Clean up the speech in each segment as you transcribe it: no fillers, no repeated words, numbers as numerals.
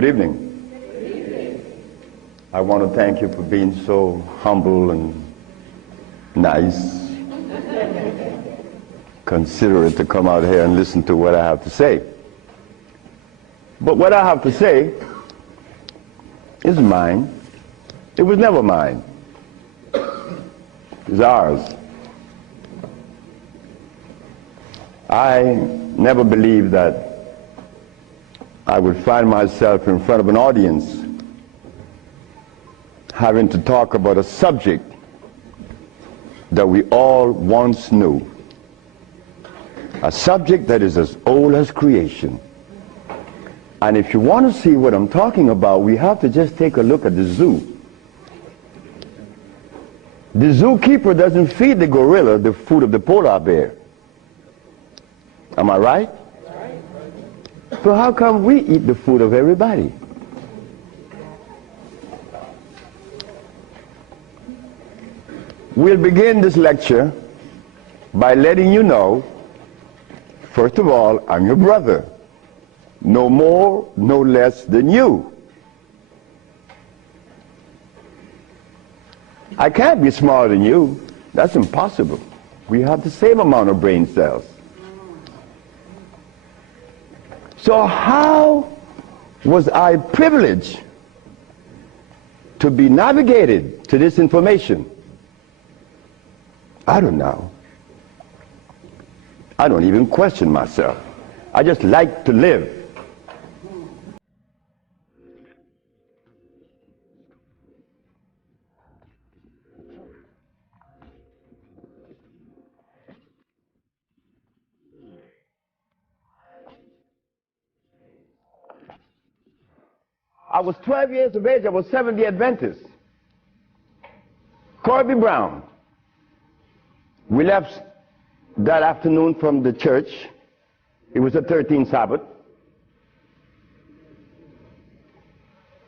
Good evening. Good evening. I want to thank you for being so humble and nice, considerate to come out here and listen to what I have to say. But what I have to say is mine. It was never mine. It's ours. I never believed that I would find myself in front of an audience having to talk about a subject that we all once knew. A subject that is as old as creation. And if you want to see what I'm talking about, we have to just take a look at the zoo. The zookeeper doesn't feed the gorilla the food of the polar bear. Am I right? So how come we eat the food of everybody? We'll begin this lecture by letting you know, first of all, I'm your brother. No more, no less than you. I can't be smarter than you. That's impossible. We have the same amount of brain cells. So how was I privileged to be navigated to this information? I don't know. I don't even question myself. I just like to live. I was 12 years of age. I was Seventh-day Adventist. Corby Brown. We left that afternoon from the church. It was the 13th Sabbath.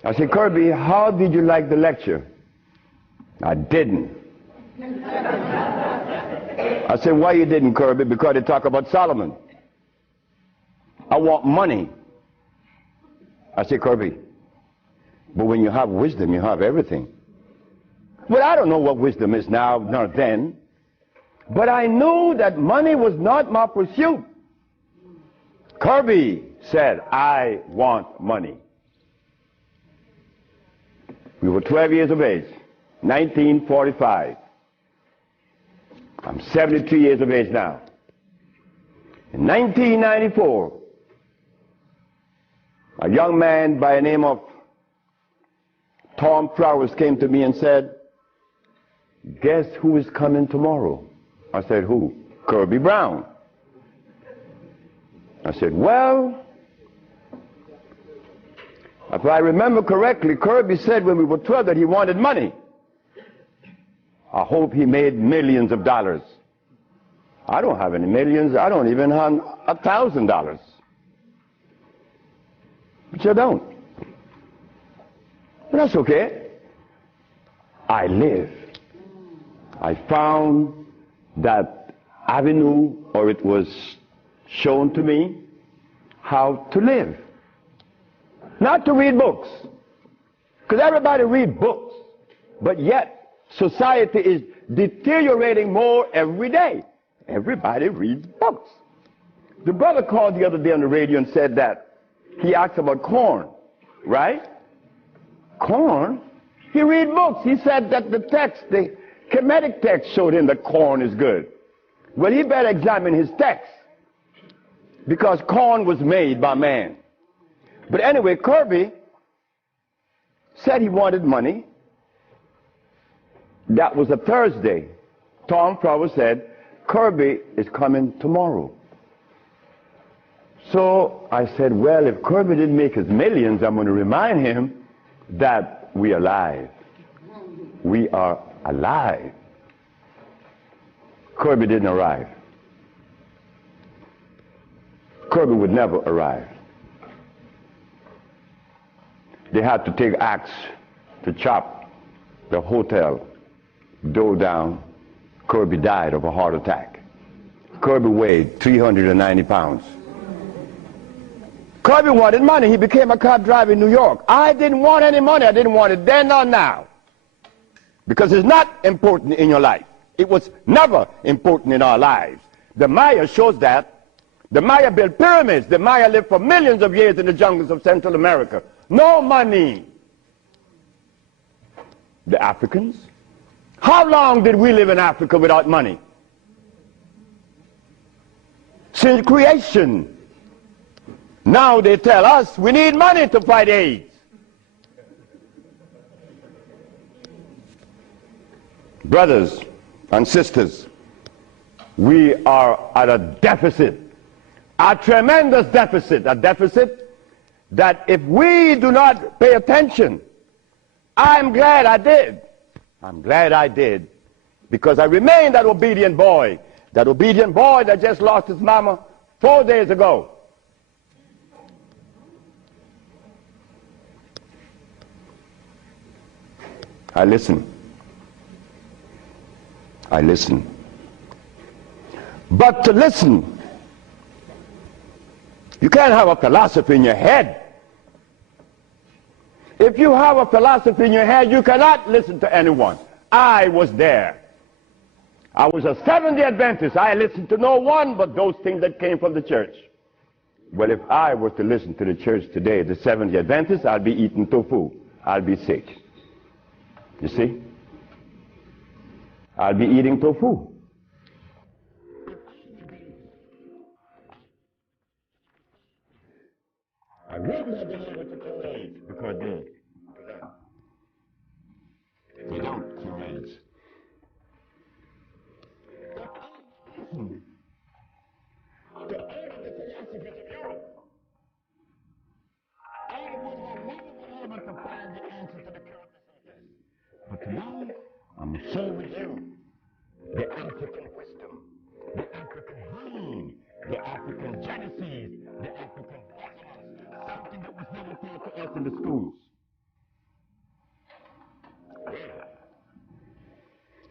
I said, Corby, how did you like the lecture? I didn't. I said, why you didn't, Corby? Because they talk about Solomon. I want money. I said, Corby, but when you have wisdom, you have everything. Well, I don't know what wisdom is now, nor then. But I knew that money was not my pursuit. Kirby said, I want money. We were 12 years of age, 1945. I'm 73 years of age now. In 1994, a young man by the name of Tom Flowers came to me and said, guess who is coming tomorrow? I said, who? Kirby Brown. I said, well, if I remember correctly, Kirby said when we were 12 that he wanted money. I hope he made millions of dollars. I don't have any millions. I don't even have $1,000. But you don't. But that's okay. I live. I found that avenue, or it was shown to me how to live. Not to read books, because everybody reads books, but yet society is deteriorating more every day. Everybody reads books. The brother called the other day on the radio and said that he asked about corn, right? Corn? He read books. He said that the text, the Kemetic text showed him that corn is good. Well, he better examine his text, because corn was made by man. But anyway, Kirby said he wanted money. That was a Thursday. Tom Flowers said, Kirby is coming tomorrow. So I said, well, if Kirby didn't make his millions, I'm going to remind him that we are alive. We are alive. Kirby didn't arrive. Kirby would never arrive. They had to take axe to chop the hotel door down. Kirby died of a heart attack. Kirby weighed 390 pounds. Kirby wanted money. He became a cab driver in New York. I didn't want any money. I didn't want it then nor now. Because it's not important in your life. It was never important in our lives. The Maya shows that. The Maya built pyramids. The Maya lived for millions of years in the jungles of Central America. No money. The Africans? How long did we live in Africa without money? Since creation. Now they tell us we need money to fight AIDS. Brothers and sisters, we are at a deficit, a tremendous deficit, a deficit that if we do not pay attention, I'm glad I did. I'm glad I did, because I remain that obedient boy that just lost his mama 4 days ago. I listen. But to listen, you can't have a philosophy in your head. If you have a philosophy in your head, you cannot listen to anyone. I was there. I was a Seventh-day Adventist. I listened to no one but those things that came from the church. Well, if I was to listen to the church today, the Seventh-day Adventists, I'd be eating tofu. I'll be sick. You see? I'll be eating tofu. I would not be able to cure AIDS because they don't cure AIDS. The early philosophers of Europe, I would have never been able to find the answer to the cure of this. But now, I'm sharing with you the African wisdom, the African brain, the African genesis, the African cosmos, something that was never taught to us in the schools.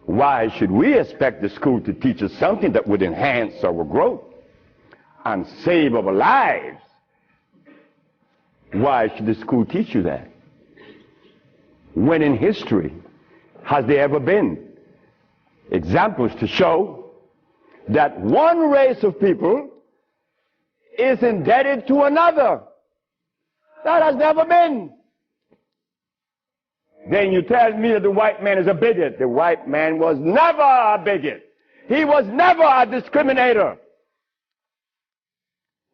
Why should we expect the school to teach us something that would enhance our growth and save our lives? Why should the school teach you that? When in history has there ever been examples to show that one race of people is indebted to another? That has never been. Then you tell me that the white man is a bigot. The white man was never a bigot. He was never a discriminator.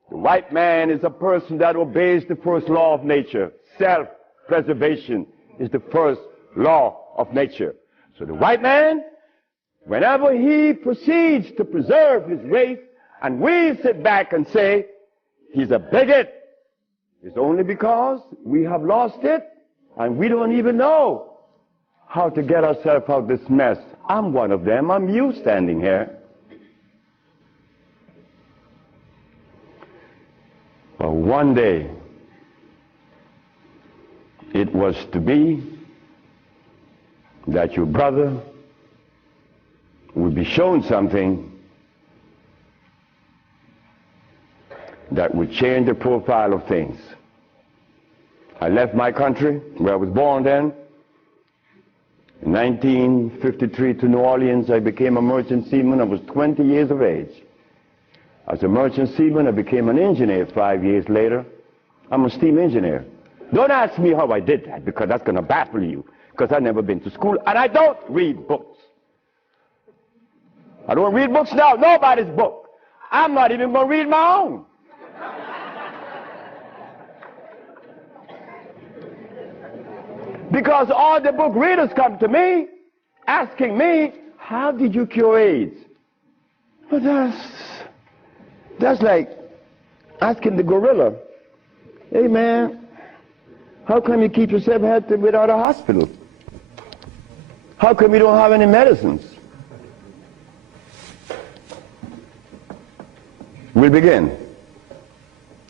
The white man is a person that obeys the first law of nature. Self-preservation is the first law of nature. So the white man, whenever he proceeds to preserve his race, and we sit back and say he's a bigot, it's only because we have lost it and we don't even know how to get ourselves out of this mess. I'm one of them. I'm you standing here. But one day it was to be that your brother would be shown something that would change the profile of things. I left my country, where I was born then. In 1953 to New Orleans, I became a merchant seaman. I was 20 years of age. As a merchant seaman, I became an engineer 5 years later. I'm a steam engineer. Don't ask me how I did that, because that's going to baffle you, because I've never been to school, and I don't read books. I don't read books now, nobody's book. I'm not even going to read my own. Because all the book readers come to me, asking me, how did you cure AIDS? Well, that's like asking the gorilla, hey man, how come you keep yourself healthy without a hospital? How come you don't have any medicines? We'll begin.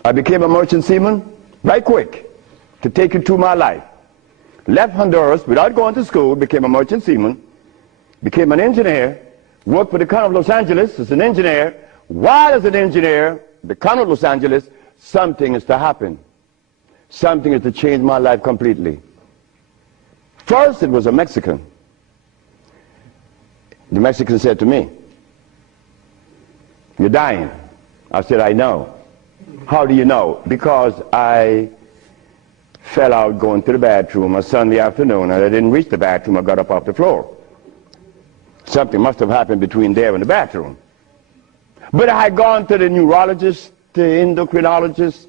I became a merchant seaman, right quick, to take you through my life. Left Honduras without going to school, became a merchant seaman, became an engineer, worked for the County of Los Angeles as an engineer. While as an engineer, the County of Los Angeles something is to happen. Something is to change my life completely. First, it was a Mexican. The Mexican said to me, "You're dying." I said, "I know." "How do you know?" "Because I fell out going to the bathroom a Sunday afternoon, and I didn't reach the bathroom. I got up off the floor. Something must have happened between there and the bathroom." But I had gone to the neurologist, the endocrinologist,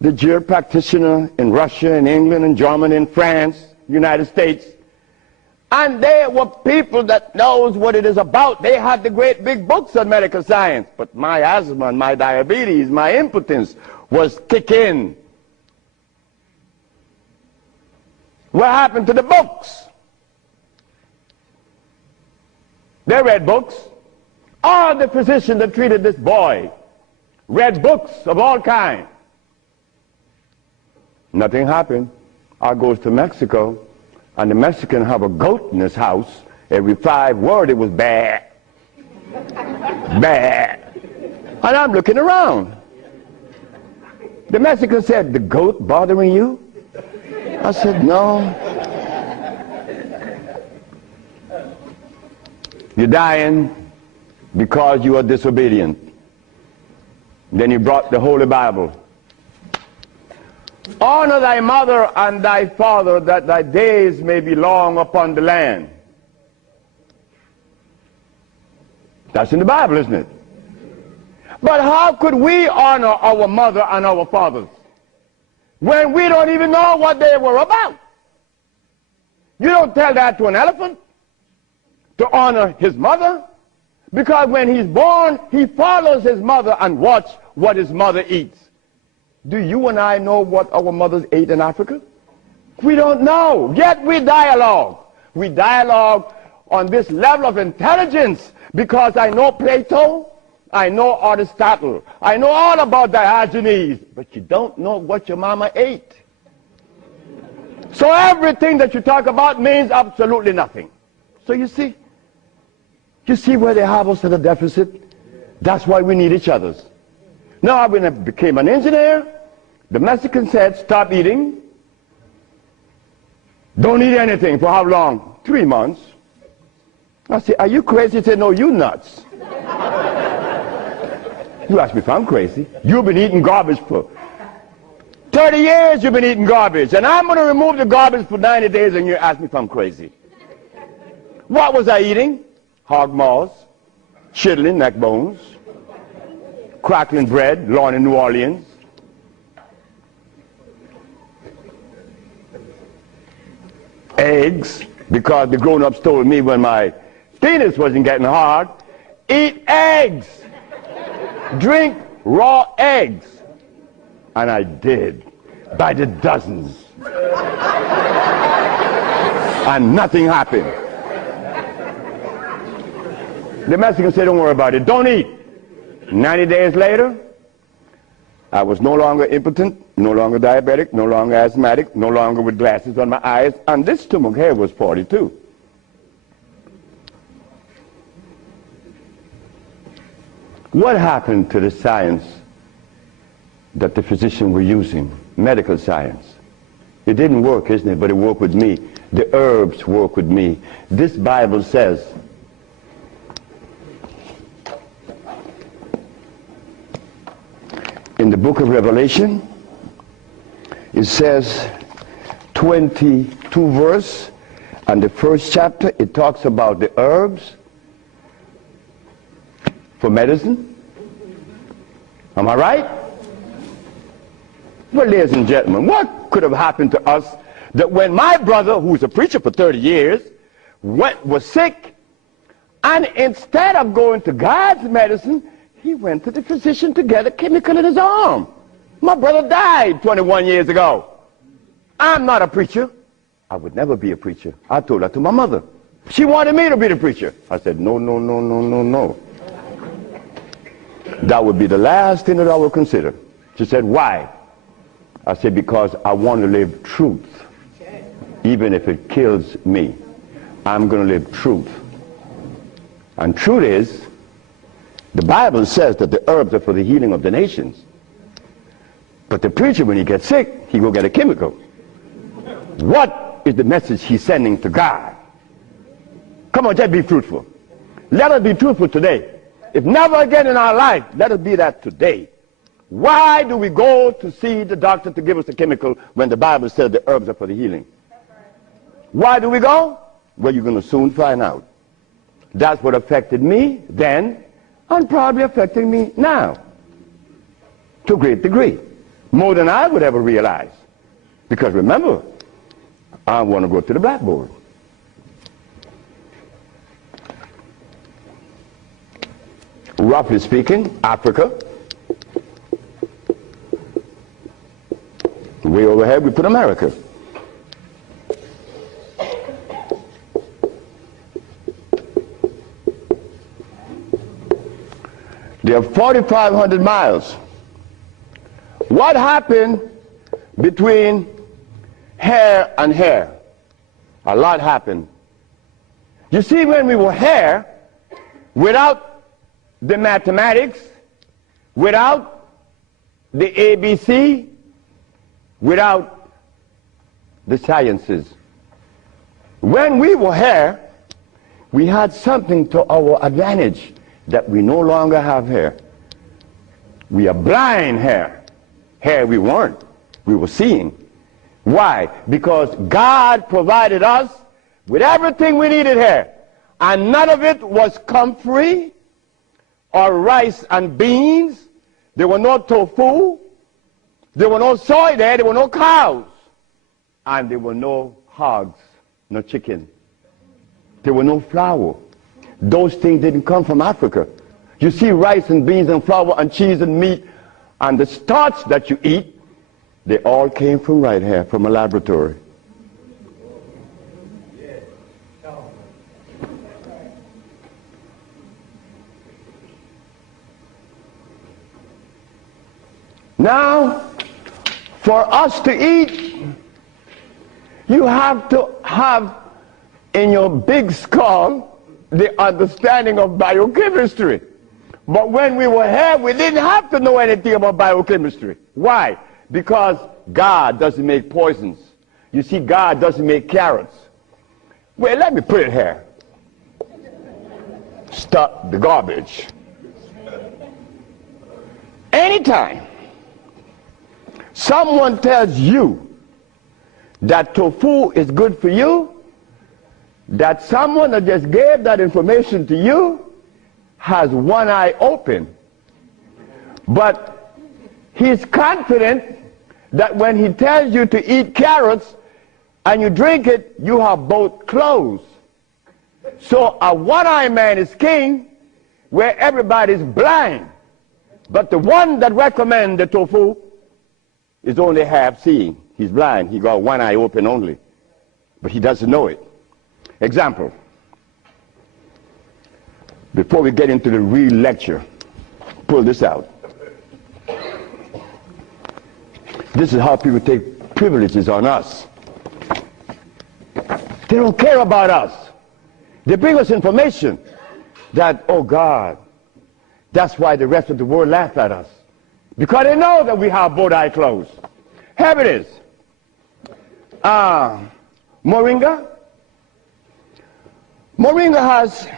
the jail practitioner in Russia, in England, in Germany, in France, United States. And they were people that knows what it is about. They had the great big books on medical science. But my asthma and my diabetes, my impotence was kicking. What happened to the books? They read books. All the physicians that treated this boy read books of all kinds. Nothing happened. I goes to Mexico, and the Mexican have a goat in his house. Every 5 words it was bad, bad. And I'm looking around. The Mexican said, "The goat bothering you?" I said, "No." "You're dying because you are disobedient." Then he brought the Holy Bible. "Honor thy mother and thy father, that thy days may be long upon the land." That's in the Bible, isn't it? But how could we honor our mother and our fathers when we don't even know what they were about? You don't tell that to an elephant, to honor his mother, because when he's born, he follows his mother and watch what his mother eats. Do you and I know what our mothers ate in Africa? We don't know, yet we dialogue. We dialogue on this level of intelligence because I know Plato, I know Aristotle, I know all about Diogenes, but you don't know what your mama ate. So everything that you talk about means absolutely nothing. So you see where they have us at a deficit? That's why we need each other's. Now, when I became an engineer, the Mexican said, "Stop eating. Don't eat anything." For how long? 3 months. I said, "Are you crazy?" He said, "No, you nuts." You ask me if I'm crazy. You've been eating garbage for 30 years. You've been eating garbage. And I'm going to remove the garbage for 90 days, and you ask me if I'm crazy. What was I eating? Hog maws, chitlin, neck bones, crackling bread, Lawn in New Orleans. Eggs, because the grown-ups told me when my penis wasn't getting hard, eat eggs, drink raw eggs. And I did, by the dozens. And nothing happened. The Mexican said, "Don't worry about it, don't eat." 90 days later, I was no longer impotent, no longer diabetic, no longer asthmatic, no longer with glasses on my eyes, and this stomach hair was 42. What happened to the science that the physicians were using, medical science? It didn't work, isn't it? But it worked with me. The herbs work with me. This Bible says, in the book of Revelation, it says 22 verse, and the first chapter, it talks about the herbs for medicine. Am I right? Well, ladies and gentlemen, what could have happened to us that when my brother, who's a preacher for 30 years, was sick, and instead of going to God's medicine, he went to the physician to get a chemical in his arm. My brother died 21 years ago. I'm not a preacher. I would never be a preacher. I told that to my mother. She wanted me to be the preacher. I said, no, no, no, no, no, no. That would be the last thing that I would consider. She said, "Why?" I said, "Because I want to live truth. Even if it kills me, I'm going to live truth." And truth is, the Bible says that the herbs are for the healing of the nations. But the preacher, when he gets sick, he will get a chemical. What is the message he's sending to God? Come on, just be truthful. Let us be truthful today. If never again in our life, let us be that today. Why do we go to see the doctor to give us a chemical when the Bible says the herbs are for the healing? Why do we go? Well, you're going to soon find out. That's what affected me then and probably affecting me now to a great degree. More than I would ever realize. Because remember, I want to go to the blackboard. Roughly speaking, Africa. Way overhead, we put America. They are 4,500 miles. What happened between here and here? A lot happened. You see, when we were here, without the mathematics, without the ABC, without the sciences, when we were here, we had something to our advantage that we no longer have here. We are blind here. Here we weren't. We were seeing. Why? Because God provided us with everything we needed here. And none of it was comfrey or rice and beans. There were no tofu. There were no soy there. There were no cows. And there were no hogs, no chicken. There were no flour. Those things didn't come from Africa. You see, rice and beans and flour and cheese and meat and the starch that you eat, they all came from right here, from a laboratory. Now, for us to eat, you have to have in your big skull the understanding of biochemistry. But when we were here, we didn't have to know anything about biochemistry. Why? Because God doesn't make poisons. You see, God doesn't make carrots. Well, let me put it here. Stop the garbage. Anytime someone tells you that tofu is good for you, that someone that just gave that information to you has one eye open. But he's confident that when he tells you to eat carrots and you drink it, you have both closed. So a one-eyed man is king where everybody's blind. But the one that recommends the tofu is only half seeing. He's blind. He got one eye open only. But he doesn't know it. Example. Before we get into the real lecture, pull this out. This is how people take privileges on us. They don't care about us. They bring us information that, oh God, that's why the rest of the world laugh at us. Because they know that we have both eyes closed. Here it is. Moringa. Moringa has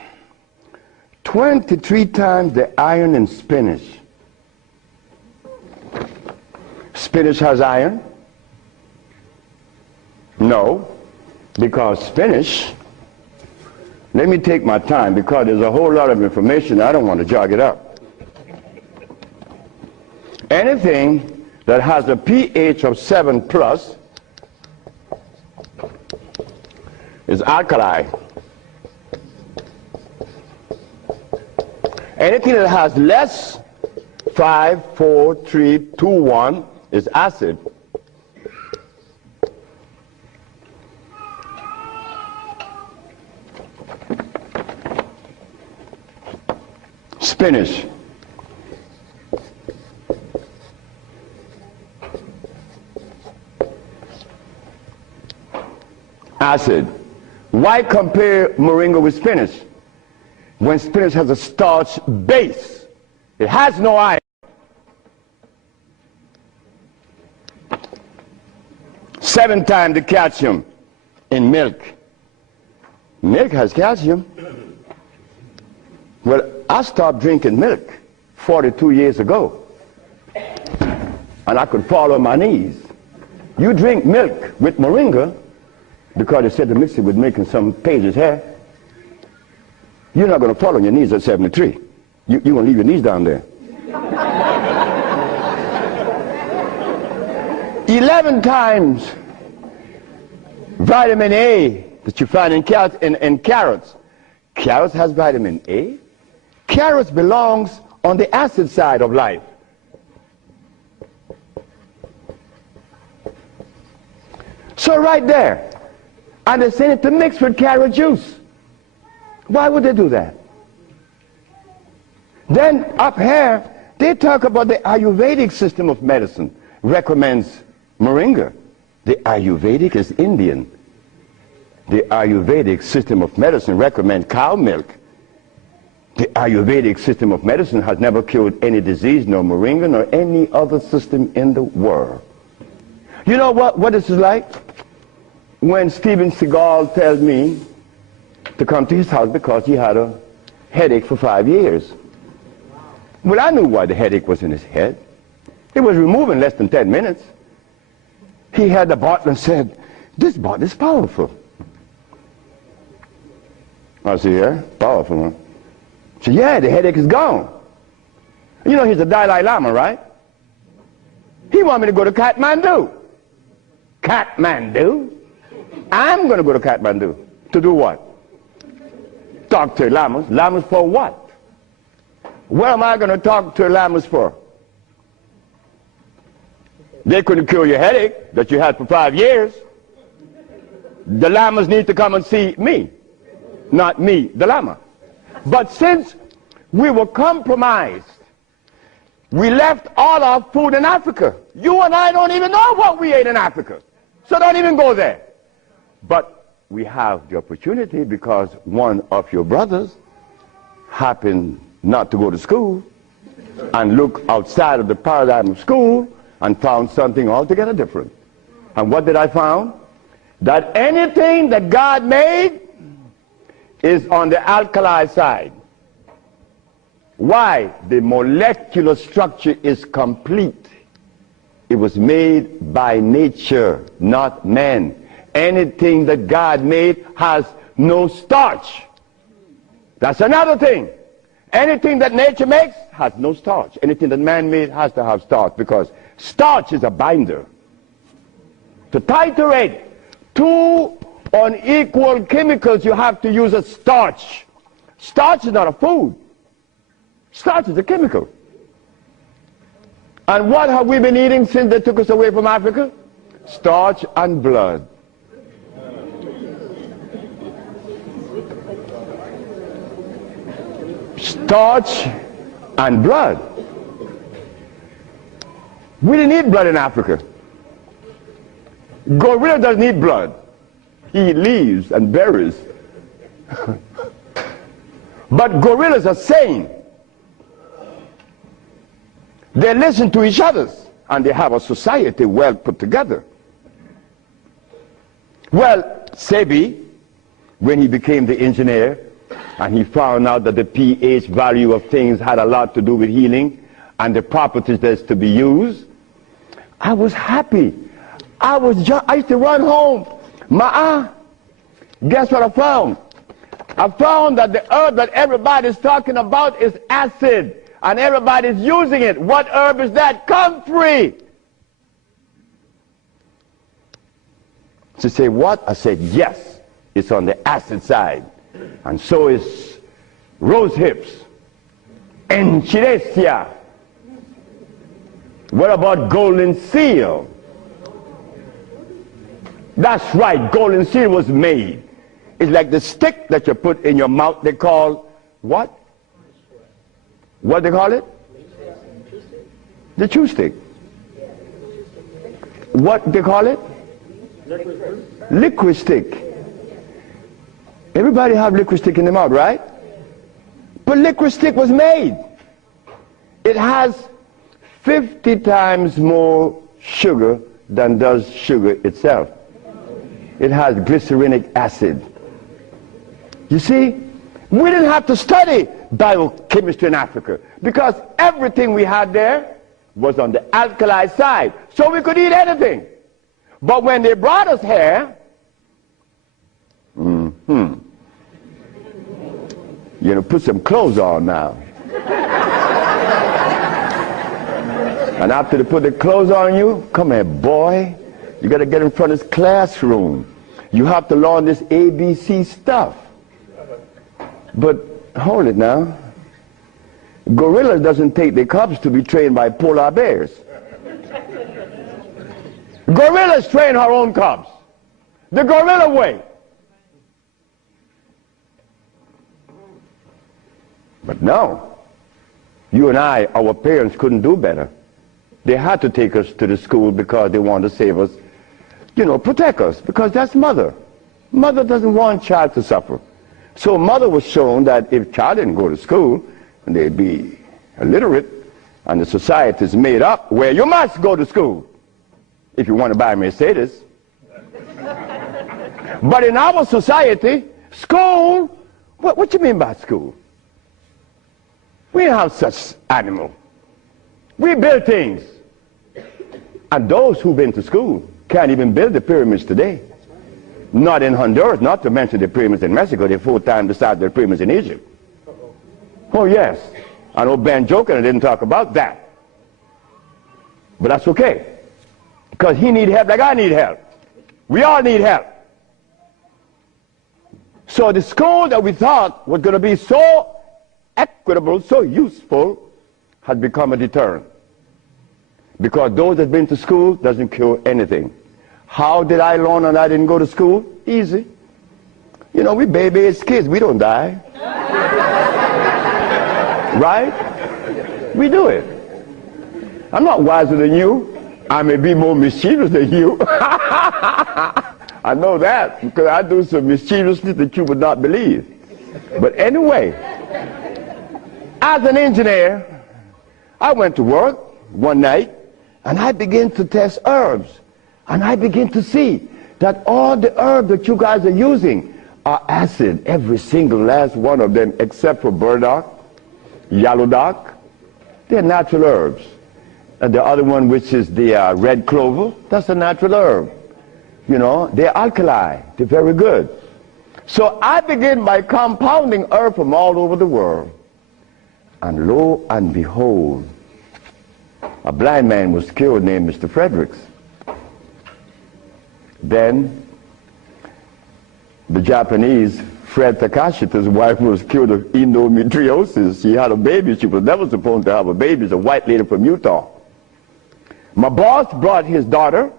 23 times the iron in spinach. Spinach has iron? No, because spinach, let me take my time because there's a whole lot of information. I don't want to jog it up. Anything that has a pH of 7 plus is alkaline. Anything that has less, 5, 4, 3, 2, 1, is acid. Spinach. Acid. Why compare moringa with spinach? When spinach has a starch base, it has no iron. 7 times the calcium in milk. Milk has calcium. Well, I stopped drinking milk 42 years ago, and I could fall on my knees. You drink milk with moringa, because they said to mix it with milk and some pages hair, you're not going to fall on your knees at 73. You're going to leave your knees down there. 11 times vitamin A that you find in carrots. Carrots has vitamin A. Carrots belongs on the acid side of life. So right there, and they send it to mix with carrot juice. Why would they do that? Then up here, they talk about the Ayurvedic system of medicine recommends moringa. The Ayurvedic is Indian. The Ayurvedic system of medicine recommends cow milk. The Ayurvedic system of medicine has never cured any disease, nor moringa, nor any other system in the world. You know what this is like? When Steven Seagal tells me to come to his house because he had a headache for 5 years. Well, I knew why the headache was in his head. It was removed in less than 10 minutes. He had the bottle and said, "This bottle is powerful." I said, "Yeah, powerful, huh?" He said, "Yeah, the headache is gone." You know, he's the Dalai Lama, right? He wanted me to go to Kathmandu. Kathmandu? I'm going to go to Kathmandu. To do what? Talk to lamas. Lamas for what? What am I going to talk to lamas for? They couldn't cure your headache that you had for 5 years. The lamas need to come and see me, not me, the lama. But since we were compromised, we left all our food in Africa. You and I don't even know what we ate in Africa. So don't even go there. But we have the opportunity because one of your brothers happened not to go to school and look outside of the paradigm of school and found something altogether different. And what did I find? That anything that God made is on the alkali side. Why? The molecular structure is complete. It was made by nature, not man. Anything that God made has no starch. That's another thing. Anything that nature makes has no starch. Anything that man made has to have starch, because starch is a binder. To titrate two unequal chemicals, you have to use a starch. Starch is not a food. Starch is a chemical. And what have we been eating since they took us away from Africa? Starch and blood. Starch and blood. We didn't eat blood in Africa. Gorilla doesn't eat blood. He eats leaves and berries. But gorillas are sane. They listen to each other, and they have a society well put together. Well, Sebi, when he became the engineer, and he found out that the pH value of things had a lot to do with healing and the properties that's to be used, I was happy. I used to run home. Guess what I found? I found that the herb that everybody's talking about is acid, and everybody's using it. What herb is that? Comfrey. She said, what? I said, yes, it's on the acid side. And so is rose hips, enchirecia. What about golden seal? That's right, golden seal was made. It's like the stick that you put in your mouth. They call what? What they call it? The chew stick. What they call it? Liquid stick. Everybody have liquid stick in the mouth, right? But liquid stick was made. It has 50 times more sugar than does sugar itself. It has glycerinic acid. You see, we didn't have to study biochemistry in Africa because everything we had there was on the alkali side, so we could eat anything. But when they brought us here, you know, put some clothes on now. And after they put the clothes on you, come here, boy, you got to get in front of this classroom. You have to learn this ABC stuff. But hold it now. Gorillas doesn't take their cubs to be trained by polar bears. Gorillas train her own cubs. The gorilla way. But no. You and I, our parents couldn't do better. They had to take us to the school because they wanted to save us, you know, protect us, because that's mother. Mother doesn't want child to suffer. So mother was shown that if child didn't go to school, they'd be illiterate, and the society is made up where you must go to school if you want to buy a Mercedes. But in our society, school, what you mean by school? We don't have such animal. We build things. And those who've been to school can't even build the pyramids today. Not in Honduras, not to mention the pyramids in Mexico. They're 4 times the size of the pyramids in Egypt. Oh yes. I know Ben joking and didn't talk about that. But that's okay. Because he need help like I need help. We all need help. So the school that we thought was going to be so equitable, so useful, has become a deterrent. Because those that have been to school doesn't cure anything. How did I learn and I didn't go to school? Easy. You know, we baby-aged kids, we don't die. Right? We do it. I'm not wiser than you. I may be more mischievous than you. I know that because I do some mischievousness that you would not believe. But anyway, as an engineer, I went to work one night and I began to test herbs. And I began to see that all the herbs that you guys are using are acid, every single last one of them, except for burdock, yellow dock. They're natural herbs. And the other one, which is the red clover, that's a natural herb. You know, they're alkali. They're very good. So I began by compounding herbs from all over the world. And lo and behold, a blind man was killed named Mr. Fredericks. Then the Japanese, Fred Takashita's wife, was killed of endometriosis. She had a baby. She was never supposed to have a baby. It's a white lady from Utah. My boss brought his daughter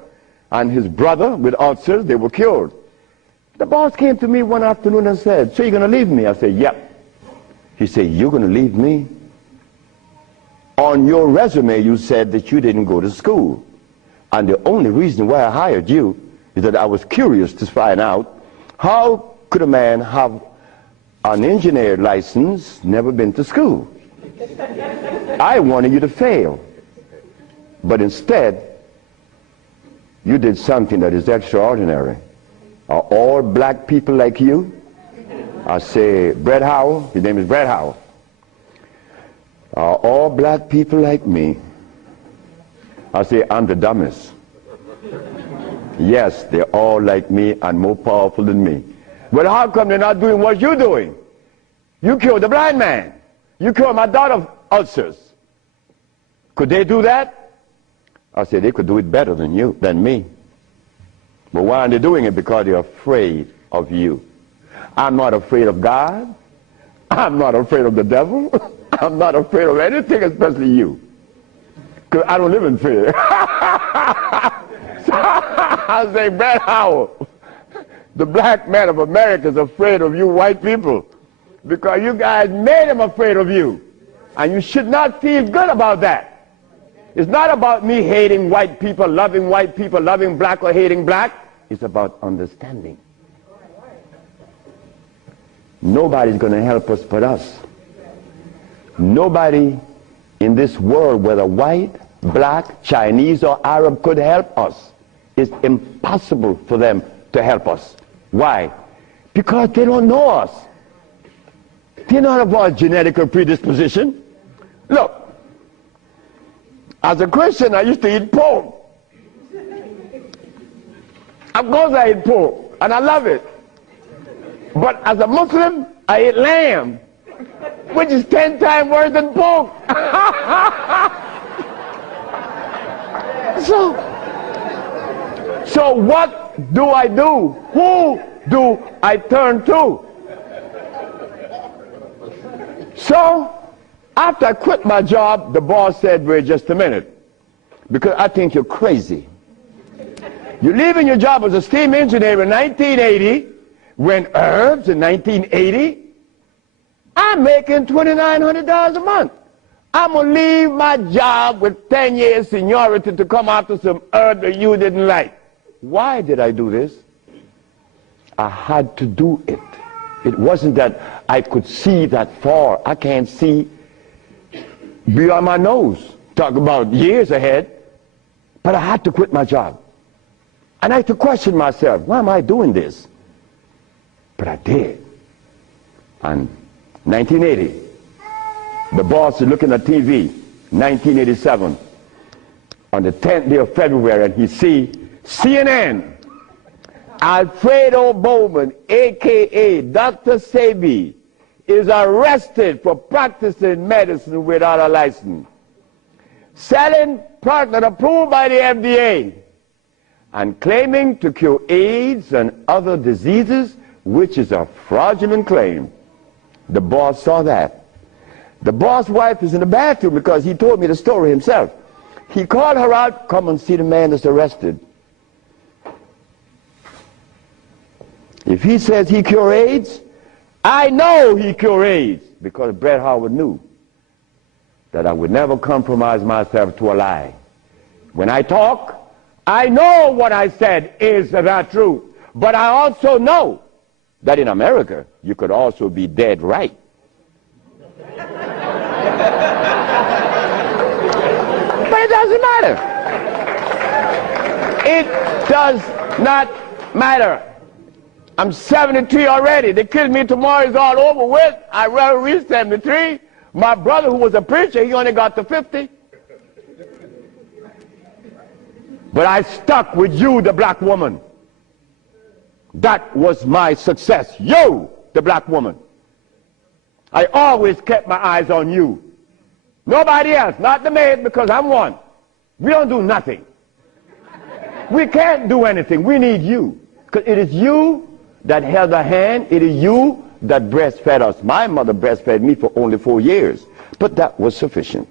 and his brother with ulcers. They were killed. The boss came to me one afternoon and said, "So you're going to leave me?" I said, "Yep." He said, "You're going to leave me? On your resume, you said that you didn't go to school. And the only reason why I hired you is that I was curious to find out how could a man have an engineer license, never been to school. I wanted you to fail. But instead, you did something that is extraordinary. Are all black people like you?" I say, "Brett Howell," his name is Brett Howell. "Are all black people like me?" I say, "I'm the dumbest." "Yes, they're all like me and more powerful than me." "But how come they're not doing what you're doing? You killed the blind man. You killed my daughter's ulcers. Could they do that?" I said, "They could do it better than you, than me. But why aren't they doing it? Because they're afraid of you." I'm not afraid of God. I'm not afraid of the devil. I'm not afraid of anything, especially you. Because I don't live in fear. So I say, "Brett Howell, the black man of America is afraid of you white people because you guys made him afraid of you. And you should not feel good about that. It's not about me hating white people, loving black or hating black. It's about understanding. Nobody's going to help us but us. Nobody in this world, whether white, black, Chinese, or Arab, could help us it's impossible for them to help us. Why? Because they don't know us. They don't have our genetic predisposition. Look, as a Christian, I used to eat pork. Of course I eat pork, and I love it. But as a Muslim, I eat lamb, which is 10 times worse than pork. So what do I do? Who do I turn to? So after I quit my job, the boss said, wait just a minute, because I think you're crazy. You're leaving your job as a steam engineer in 1980, when herbs in 1980, I'm making $2,900 a month. I'm going to leave my job with 10 years seniority to come after some herb that you didn't like. Why did I do this? I had to do it. It wasn't that I could see that far. I can't see beyond my nose. Talk about years ahead. But I had to quit my job. And I had to question myself, why am I doing this? But I did. And 1980, the boss is looking at TV, 1987, on the 10th day of February, and he see CNN, Alfredo Bowman, a.k.a. Dr. Sebi, is arrested for practicing medicine without a license, selling product not approved by the FDA, and claiming to cure AIDS and other diseases, which is a fraudulent claim. The boss saw that. The boss' wife is in the bathroom because he told me the story himself. He called her out, come and see the man that's arrested. If he says he cure AIDS, I know he cure AIDS, because Bret Howard knew that I would never compromise myself to a lie. When I talk, I know what I said is the truth, but I also know that in America, you could also be dead right. But it doesn't matter. It does not matter. I'm 73 already. They kill me tomorrow, it's all over with. I rather reach 73. My brother, who was a preacher, he only got to 50. But I stuck with you, the black woman. That was my success. You, the black woman. I always kept my eyes on you. Nobody else, not the maid, because I'm one. We don't do nothing. We can't do anything. We need you. Because it is you that held our hand. It is you that breastfed us. My mother breastfed me for only 4 years. But that was sufficient.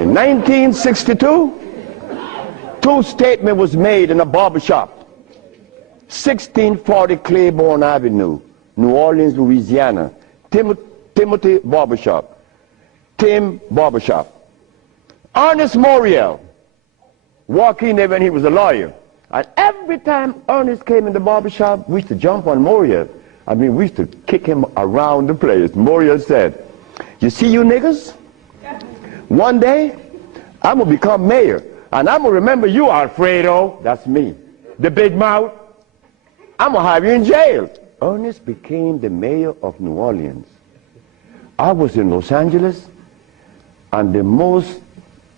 In 1962, two statements was made in a barbershop. 1640 Claiborne Avenue, New Orleans, Louisiana. Timothy Barbershop. Tim Barbershop. Ernest Moriel walked in there when he was a lawyer. And every time Ernest came in the barbershop, we used to jump on Moriel. I mean, we used to kick him around the place. Moriel said, you see you niggas? One day, I'm going to become mayor. And I'm going to remember you, Alfredo. That's me. The big mouth. I'm going to have you in jail. Ernest became the mayor of New Orleans. I was in Los Angeles, and the most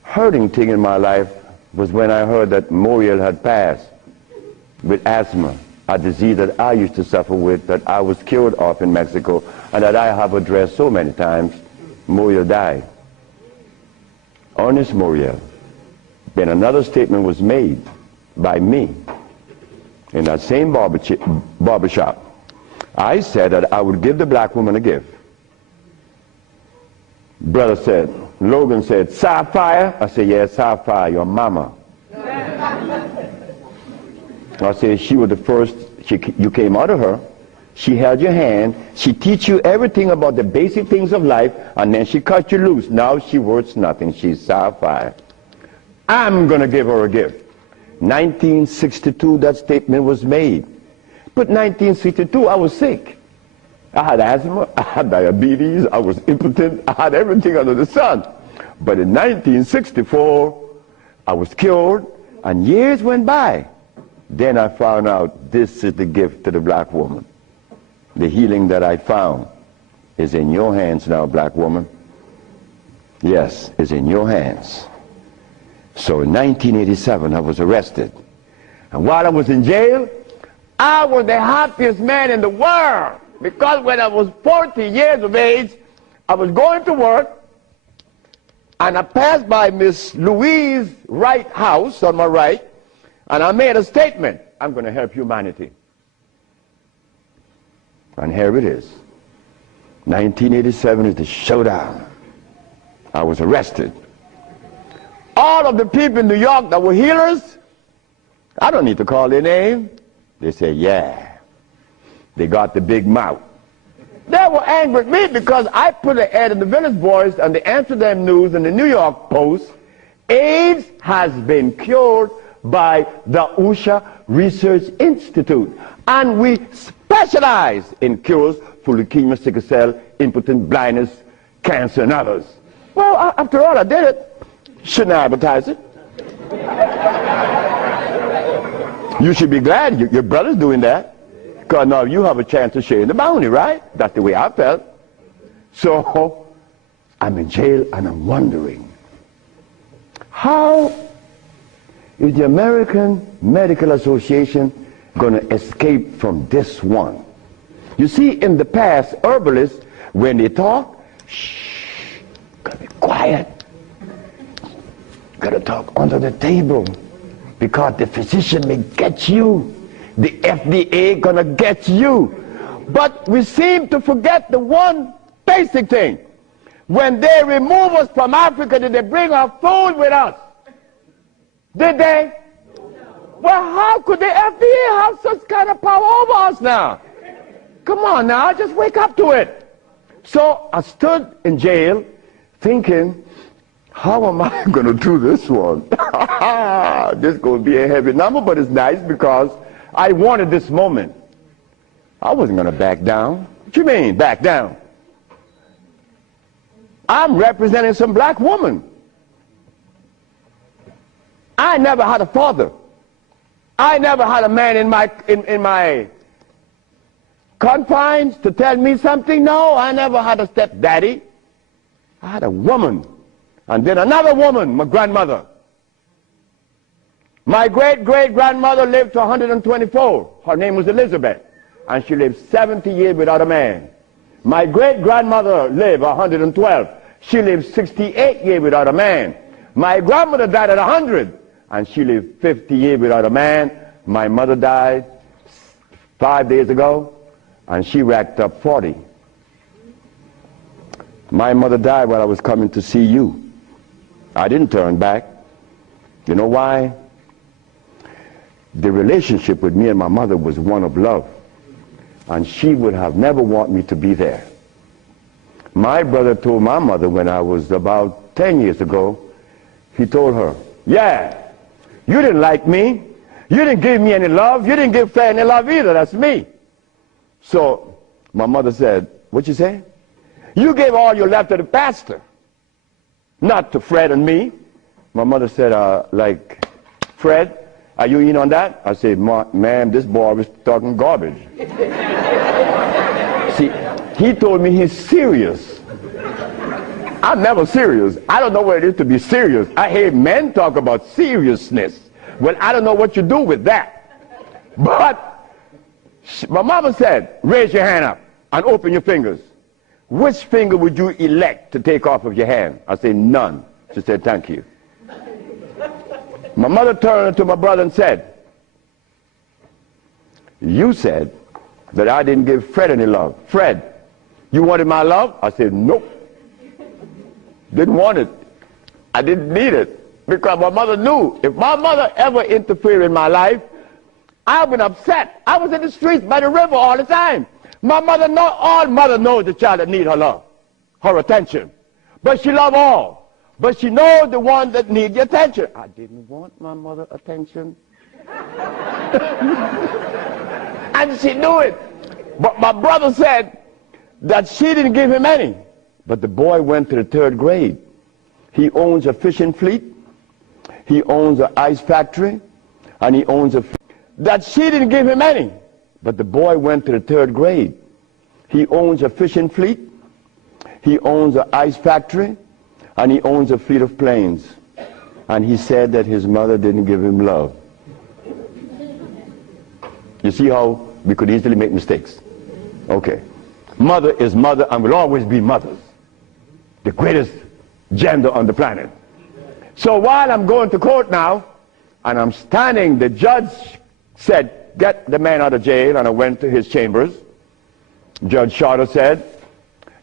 hurting thing in my life was when I heard that Moriel had passed with asthma, a disease that I used to suffer with, that I was cured of in Mexico, and that I have addressed so many times. Moriel died. Ernest Moriel. Then another statement was made by me in that same barbershop. I said that I would give the black woman a gift. Brother said, Logan said, Sapphire? I said, yes, Sapphire, your mama. I said, she was the first, you came out of her. She held your hand. She teach you everything about the basic things of life, and then she cut you loose. Now she worth nothing. She's Sapphire. I'm going to give her a gift. 1962, that statement was made. But 1962, I was sick. I had asthma, I had diabetes, I was impotent, I had everything under the sun. But in 1964, I was cured, and years went by. Then I found out this is the gift to the black woman. The healing that I found is in your hands now, black woman. Yes, it's in your hands. So in 1987, I was arrested. And while I was in jail, I was the happiest man in the world. Because when I was 40 years of age, I was going to work, and I passed by Miss Louise Wright's house on my right, and I made a statement: I'm going to help humanity. And here it is. 1987 is the showdown. I was arrested. All of the people in New York that were healers, I don't need to call their name. They say, yeah. They got the big mouth. They were angry with me because I put an ad in the Village Voice and the Amsterdam News and the New York Post. AIDS has been cured by the USHA Research Institute. And we specialize in cures for leukemia, sickle cell, impotent, blindness, cancer, and others. Well, after all, I did it. Shouldn't I advertise it? You should be glad your brother's doing that. Because now you have a chance to share in the bounty, right? That's the way I felt. So I'm in jail and I'm wondering, how is the American Medical Association going to escape from this one? You see, in the past, herbalists, when they talk, shh, gotta be quiet. Gotta talk under the table, because the physician may get you. The FDA gonna get you. But we seem to forget the one basic thing. When they remove us from Africa, did they bring our food with us? Did they? Well, how could the FDA have such kind of power over us now? Come on now, just wake up to it. So I stood in jail thinking, how am I going to do this one? This is going to be a heavy number, but it's nice because I wanted this moment. I wasn't going to back down. What you mean, back down? I'm representing some black woman. I never had a father. I never had a man in my confines to tell me something. No, I never had a stepdaddy. I had a woman. And then another woman, my grandmother. My great-great-grandmother lived to 124. Her name was Elizabeth. And she lived 70 years without a man. My great-grandmother lived 112. She lived 68 years without a man. My grandmother died at 100. And she lived 50 years without a man. My mother died 5 days ago. And she racked up 40. My mother died while I was coming to see you. I didn't turn back. You know why? The relationship with me and my mother was one of love. And she would have never wanted me to be there. My brother told my mother when I was about 10 years ago, he told her, yeah, you didn't like me. You didn't give me any love. You didn't give Fred any love either. That's me. So my mother said, what you say? You gave all your love to the pastor, not to Fred and me. My mother said, like, Fred, are you in on that? I said, ma'am, this boy was talking garbage. See, he told me he's serious. I'm never serious. I don't know what it is to be serious. I hear men talk about seriousness. Well, I don't know what you do with that. But my mama said, raise your hand up and open your fingers. Which finger would you elect to take off of your hand? I said, none. She said, thank you. My mother turned to my brother and said, you said that I didn't give Fred any love. Fred, you wanted my love? I said, nope. Didn't want it. I didn't need it. Because my mother knew if my mother ever interfered in my life, I've been upset. I was in the streets by the river all the time. My mother knows, all mother knows the child that needs her love, her attention. But she loves all. But she knows the one that needs the attention. I didn't want my mother attention. And she knew it. But my brother said that she didn't give him any. But the boy went to the 3rd grade. He owns a fishing fleet. He owns an ice factory. And he owns a... That she didn't give him any. But the boy went to the 3rd grade. He owns a fishing fleet. He owns an ice factory. And he owns a fleet of planes. And he said that his mother didn't give him love. You see how we could easily make mistakes? Okay. Mother is mother and will always be mothers. The greatest gender on the planet. So while I'm going to court now, and I'm standing, the judge said, get the man out of jail, and I went to his chambers. Judge Shorter said,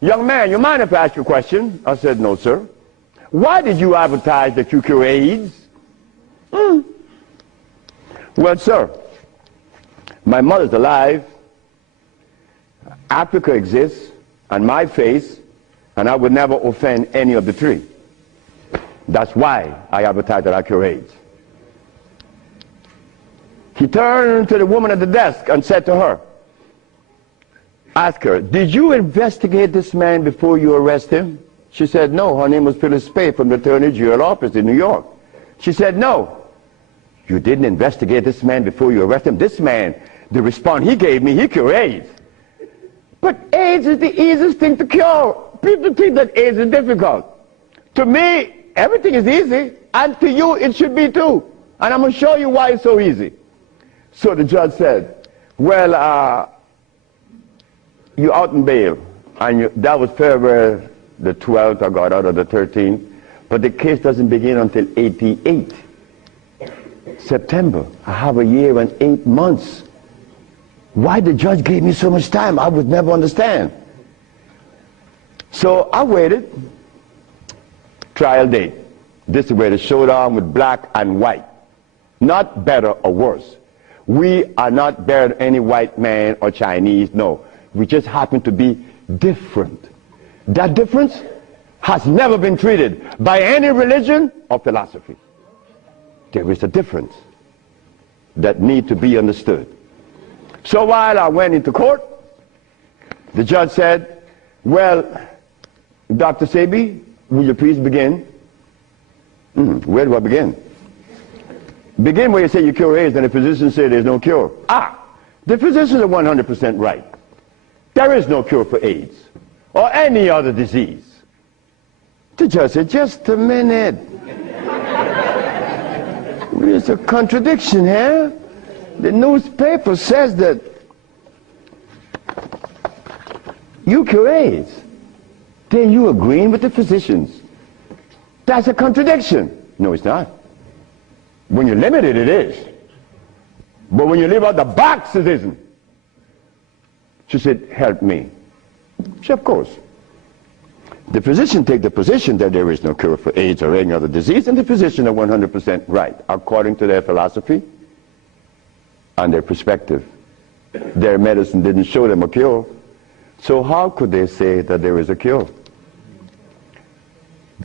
young man, you mind if I ask you a question? I said, no, sir. Why did you advertise that you cure AIDS? Well, sir, my mother's alive, Africa exists, and my face, and I would never offend any of the three. That's why I advertise that I cure AIDS. He turned to the woman at the desk and said to her, ask her, did you investigate this man before you arrest him? She said, no. Her name was Phyllis Spade from the Attorney General office in New York. She said, no. You didn't investigate this man before you arrest him? This man, the response he gave me, he cured AIDS. But AIDS is the easiest thing to cure. People think that AIDS is difficult. To me, everything is easy, and to you it should be too. And I'm going to show you why it's so easy. So the judge said, well, you're out in bail. And that was February the 12th, I got out of the 13th. But the case doesn't begin until 88. September. I have a year and 8 months. Why the judge gave me so much time, I would never understand. So I waited. Trial date. This is where the showdown with black and white. Not better or worse. We are not better than any white man or Chinese, no. We just happen to be different. That difference has never been treated by any religion or philosophy. There is a difference that needs to be understood. So while I went into court, the judge said, well, Dr. Sebi, will you please begin? Where do I begin? Begin where you say you cure AIDS and the physicians say there's no cure. The physicians are 100% right. There is no cure for AIDS or any other disease. The judge said, just a minute. There's a contradiction here. The newspaper says that you cure AIDS. Then you agreeing with the physicians. That's a contradiction. No, it's not. When you're limited, it is. But when you live out the box, it isn't. She said, help me. She said, of course. The physician take the position that there is no cure for AIDS or any other disease, and the physician are 100% right, according to their philosophy and their perspective. Their medicine didn't show them a cure. So how could they say that there is a cure?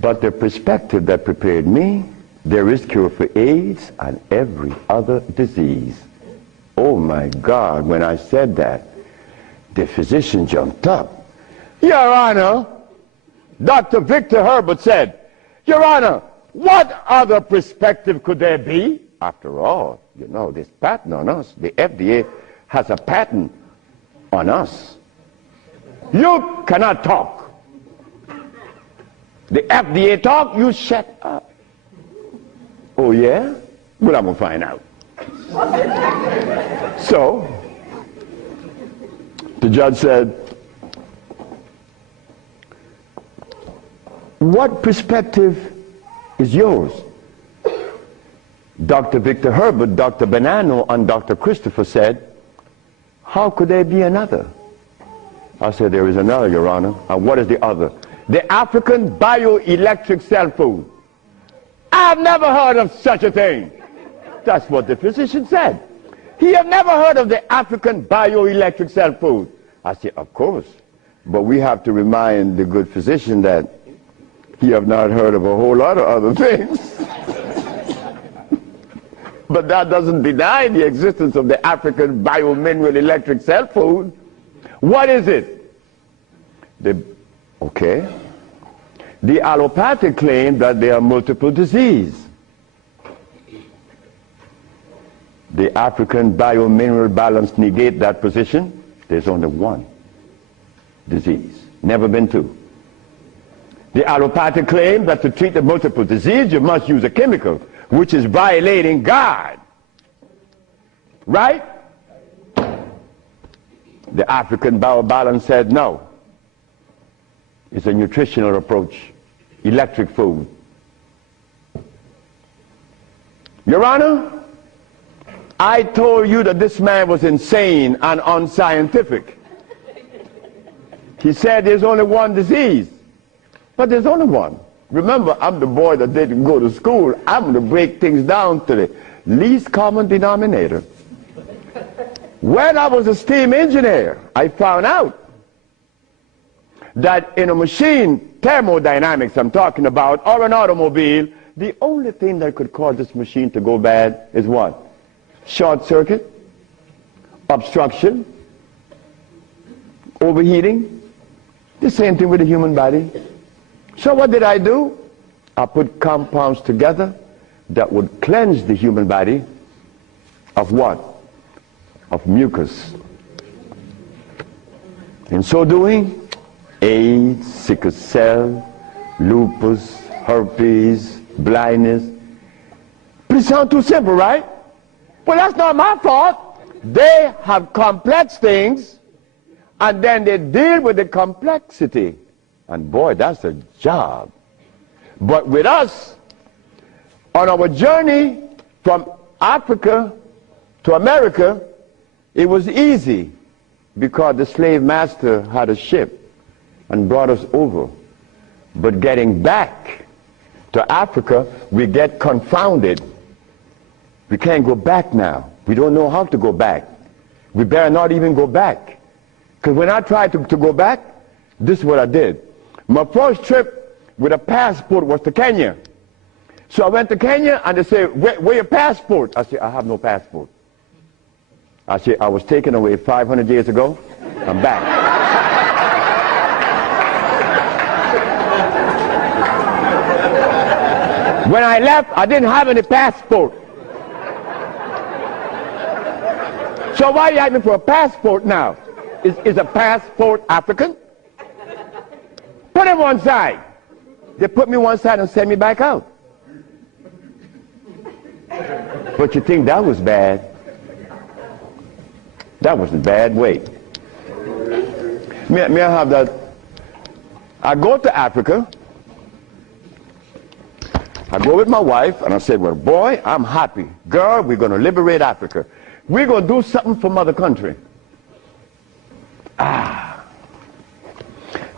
But the perspective that prepared me, there is cure for AIDS and every other disease. Oh my God, when I said that, the physician jumped up. Your Honor, Dr. Victor Herbert said, Your Honor, what other perspective could there be? After all, you know, this patent on us, the FDA has a patent on us. You cannot talk. The FDA talk, you shut up. Oh yeah? Well, I'm going to find out. So, the judge said, what perspective is yours? Dr. Victor Herbert, Dr. Bonanno, and Dr. Christopher said, how could there be another? I said, there is another, Your Honor. And what is the other? The African bioelectric cell food. I've never heard of such a thing. That's what the physician said. He had never heard of the African bioelectric cell food. I said, of course. But we have to remind the good physician that he have not heard of a whole lot of other things. But that doesn't deny the existence of the African biomineral electric cell food. What is it? Okay. The allopathic claim that there are multiple diseases. The African biomineral balance negate that position. There's only one disease, never been two. The allopathic claim that to treat the multiple disease you must use a chemical, which is violating God. Right? The African biobalance said no. It's a nutritional approach, electric food. Your Honor, I told you that this man was insane and unscientific. He said there's only one disease, but there's only one. Remember, I'm the boy that didn't go to school. I'm going to break things down to the least common denominator. When I was a steam engineer, I found out that in a machine, thermodynamics I'm talking about, or an automobile, the only thing that could cause this machine to go bad is what? Short circuit, obstruction, overheating. The same thing with the human body. So what did I do? I put compounds together that would cleanse the human body of what? Of mucus. In so doing, AIDS, sickle cell, lupus, herpes, blindness. But it sounds too simple, right? Well, that's not my fault. They have complex things, and then they deal with the complexity. And boy, that's a job. But with us, on our journey from Africa to America, it was easy because the slave master had a ship and brought us over. But getting back to Africa, we get confounded. We can't go back now. We don't know how to go back. We better not even go back. Because when I tried to go back, this is what I did. My first trip with a passport was to Kenya. So I went to Kenya and they said, where your passport? I said, I have no passport. I said, I was taken away 500 years ago. I'm back. When I left, I didn't have any passport. So why are you asking for a passport now? Is a passport African? Put him one side. They put me one side and sent me back out. But you think that was bad? That was a bad way. May I have that? I go to Africa. I go with my wife and I said, well, boy, I'm happy. Girl, we're going to liberate Africa. We're going to do something for mother country.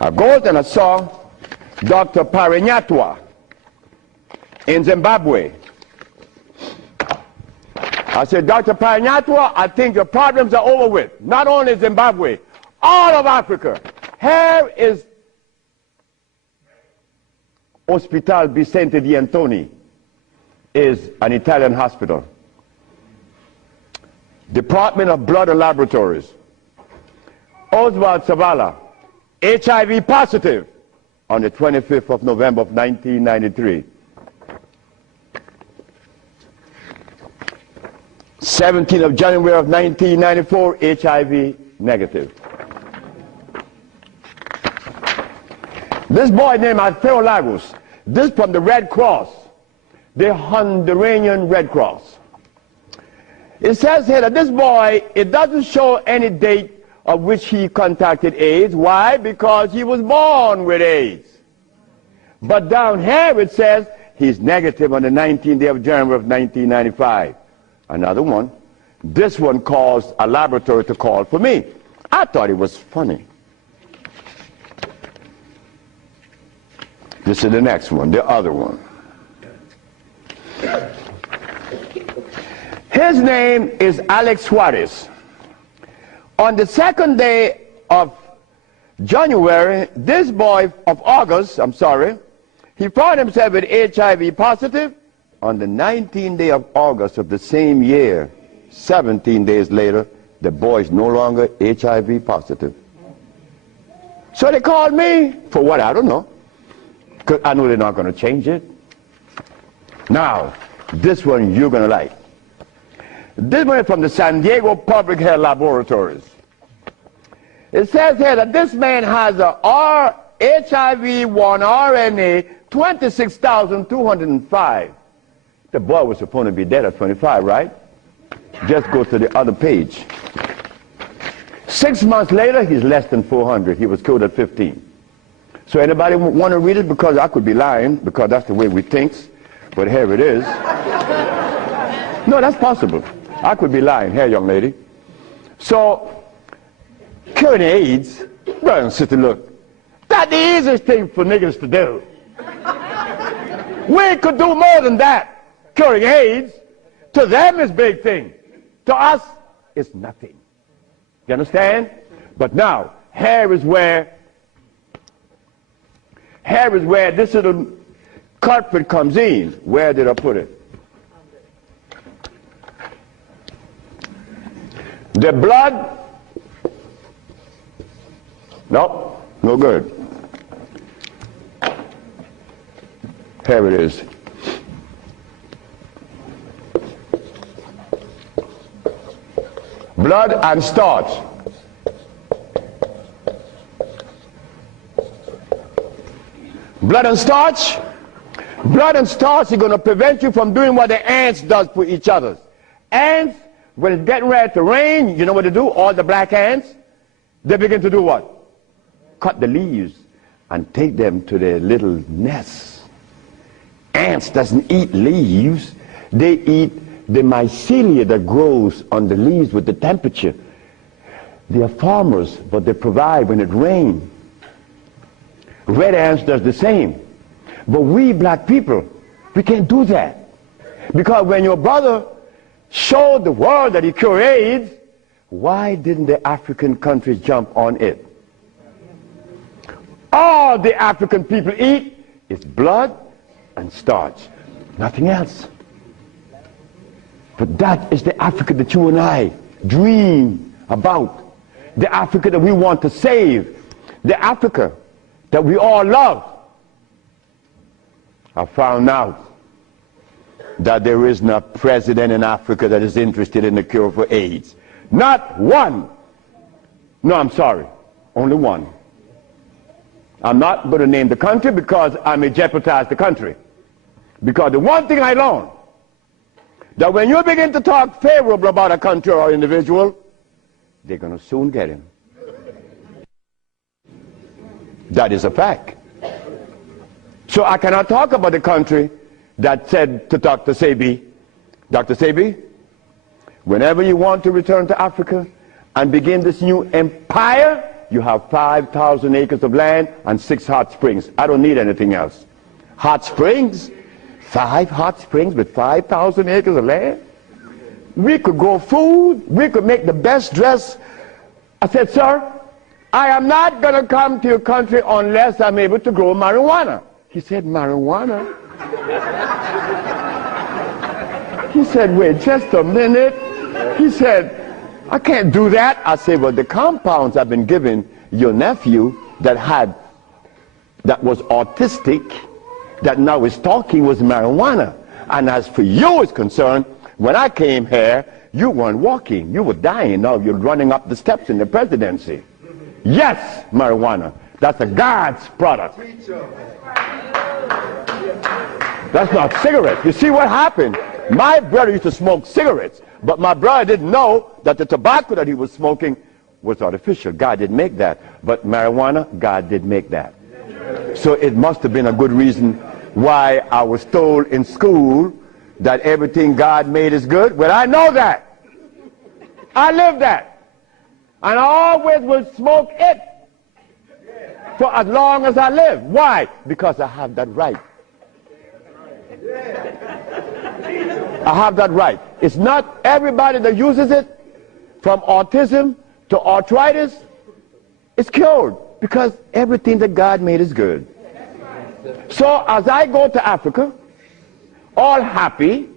I go and I saw Dr. Parinyatwa in Zimbabwe. I said, Dr. Parinyatwa, I think your problems are over with. Not only Zimbabwe, all of Africa. Here is Hospital Vicente di Antoni, is an Italian hospital. Department of Blood and Laboratories. Oswald Savala, HIV positive on the 25th of November of 1993. 17th of January of 1994, HIV negative. This boy named Alfredo Lagos, this from the Red Cross, the Honduran Red Cross. It says here that this boy, it doesn't show any date of which he contracted AIDS. Why? Because he was born with AIDS. But down here it says he's negative on the 19th day of January of 1995. Another one. This one caused a laboratory to call for me. I thought it was funny. This is the next one, the other one. His name is Alex Suarez. On the second day of January, this boy of August, he found himself with HIV positive. On the 19th day of August of the same year, 17 days later, the boy is no longer HIV positive. So they called me for what? I don't know. Because I know they're not going to change it. Now, this one you're going to like. This one is from the San Diego Public Health Laboratories. It says here that this man has a HIV-1 RNA 26,205. The boy was supposed to be dead at 25, right? Just go to the other page. 6 months later, he's less than 400. He was killed at 15. So anybody want to read it? Because I could be lying, because that's the way we think. But here it is. No, that's possible. I could be lying. Here, young lady. So, curing AIDS, brother and sister, look. That's the easiest thing for niggas to do. We could do more than that. Curing AIDS, to them is big thing. To us, it's nothing. You understand? But now, here is where this little culprit comes in. Where did I put it? The blood. Nope, no good. Here it is. Blood and starch. Blood and starch. Blood and starch is going to prevent you from doing what the ants does for each other. Ants, when it's getting ready to rain, you know what they do? All the black ants, they begin to do what? Cut the leaves and take them to their little nests. Ants doesn't eat leaves. They eat the mycelia that grows on the leaves with the temperature. They are farmers, but they provide when it rains. Red ants does the same. But we black people, we can't do that. Because when your brother showed the world that he cured AIDS, why didn't the African countries jump on it? All the African people eat is blood and starch, nothing else. But that is the Africa that you and I dream about. The Africa that we want to save. The Africa that we all love. I found out that there is no president in Africa that is interested in the cure for AIDS. Not one. No, I'm sorry. Only one. I'm not going to name the country because I may jeopardize the country. Because the one thing I learned, that when you begin to talk favorable about a country or individual, they're going to soon get him. That is a fact. So I cannot talk about the country that said to Dr. Sebi, Dr. Sebi, whenever you want to return to Africa and begin this new empire, you have 5,000 acres of land and 6 hot springs. I don't need anything else. Hot springs? 5 hot springs with 5,000 acres of land? We could grow food. We could make the best dress. I said, sir, I am not going to come to your country unless I'm able to grow marijuana. He said, marijuana? He said, wait just a minute. He said, I can't do that. I said, well, the compounds I've been giving your nephew that was autistic, that now is talking, was marijuana. And as for you is concerned, when I came here, you weren't walking. You were dying. Now you're running up the steps in the presidency. Yes, marijuana. That's a God's product. That's not cigarettes. You see what happened? My brother used to smoke cigarettes, but my brother didn't know that the tobacco that he was smoking was artificial. God didn't make that. But marijuana, God did make that. So it must have been a good reason why I was told in school that everything God made is good. Well, I know that. I live that. And I always will smoke it for as long as I live. Why? Because I have that right. I have that right. It's not everybody that uses it, from autism to arthritis, is cured, because everything that God made is good. So as I go to Africa, all happy,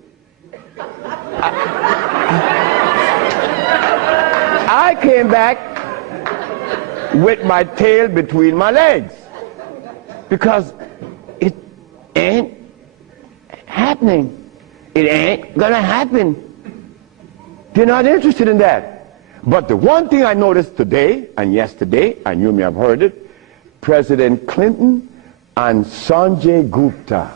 I came back with my tail between my legs, because ain't happening. It ain't gonna happen. They're not interested in that. But the one thing I noticed today and yesterday, and you may have heard it, President Clinton and Sanjay Gupta,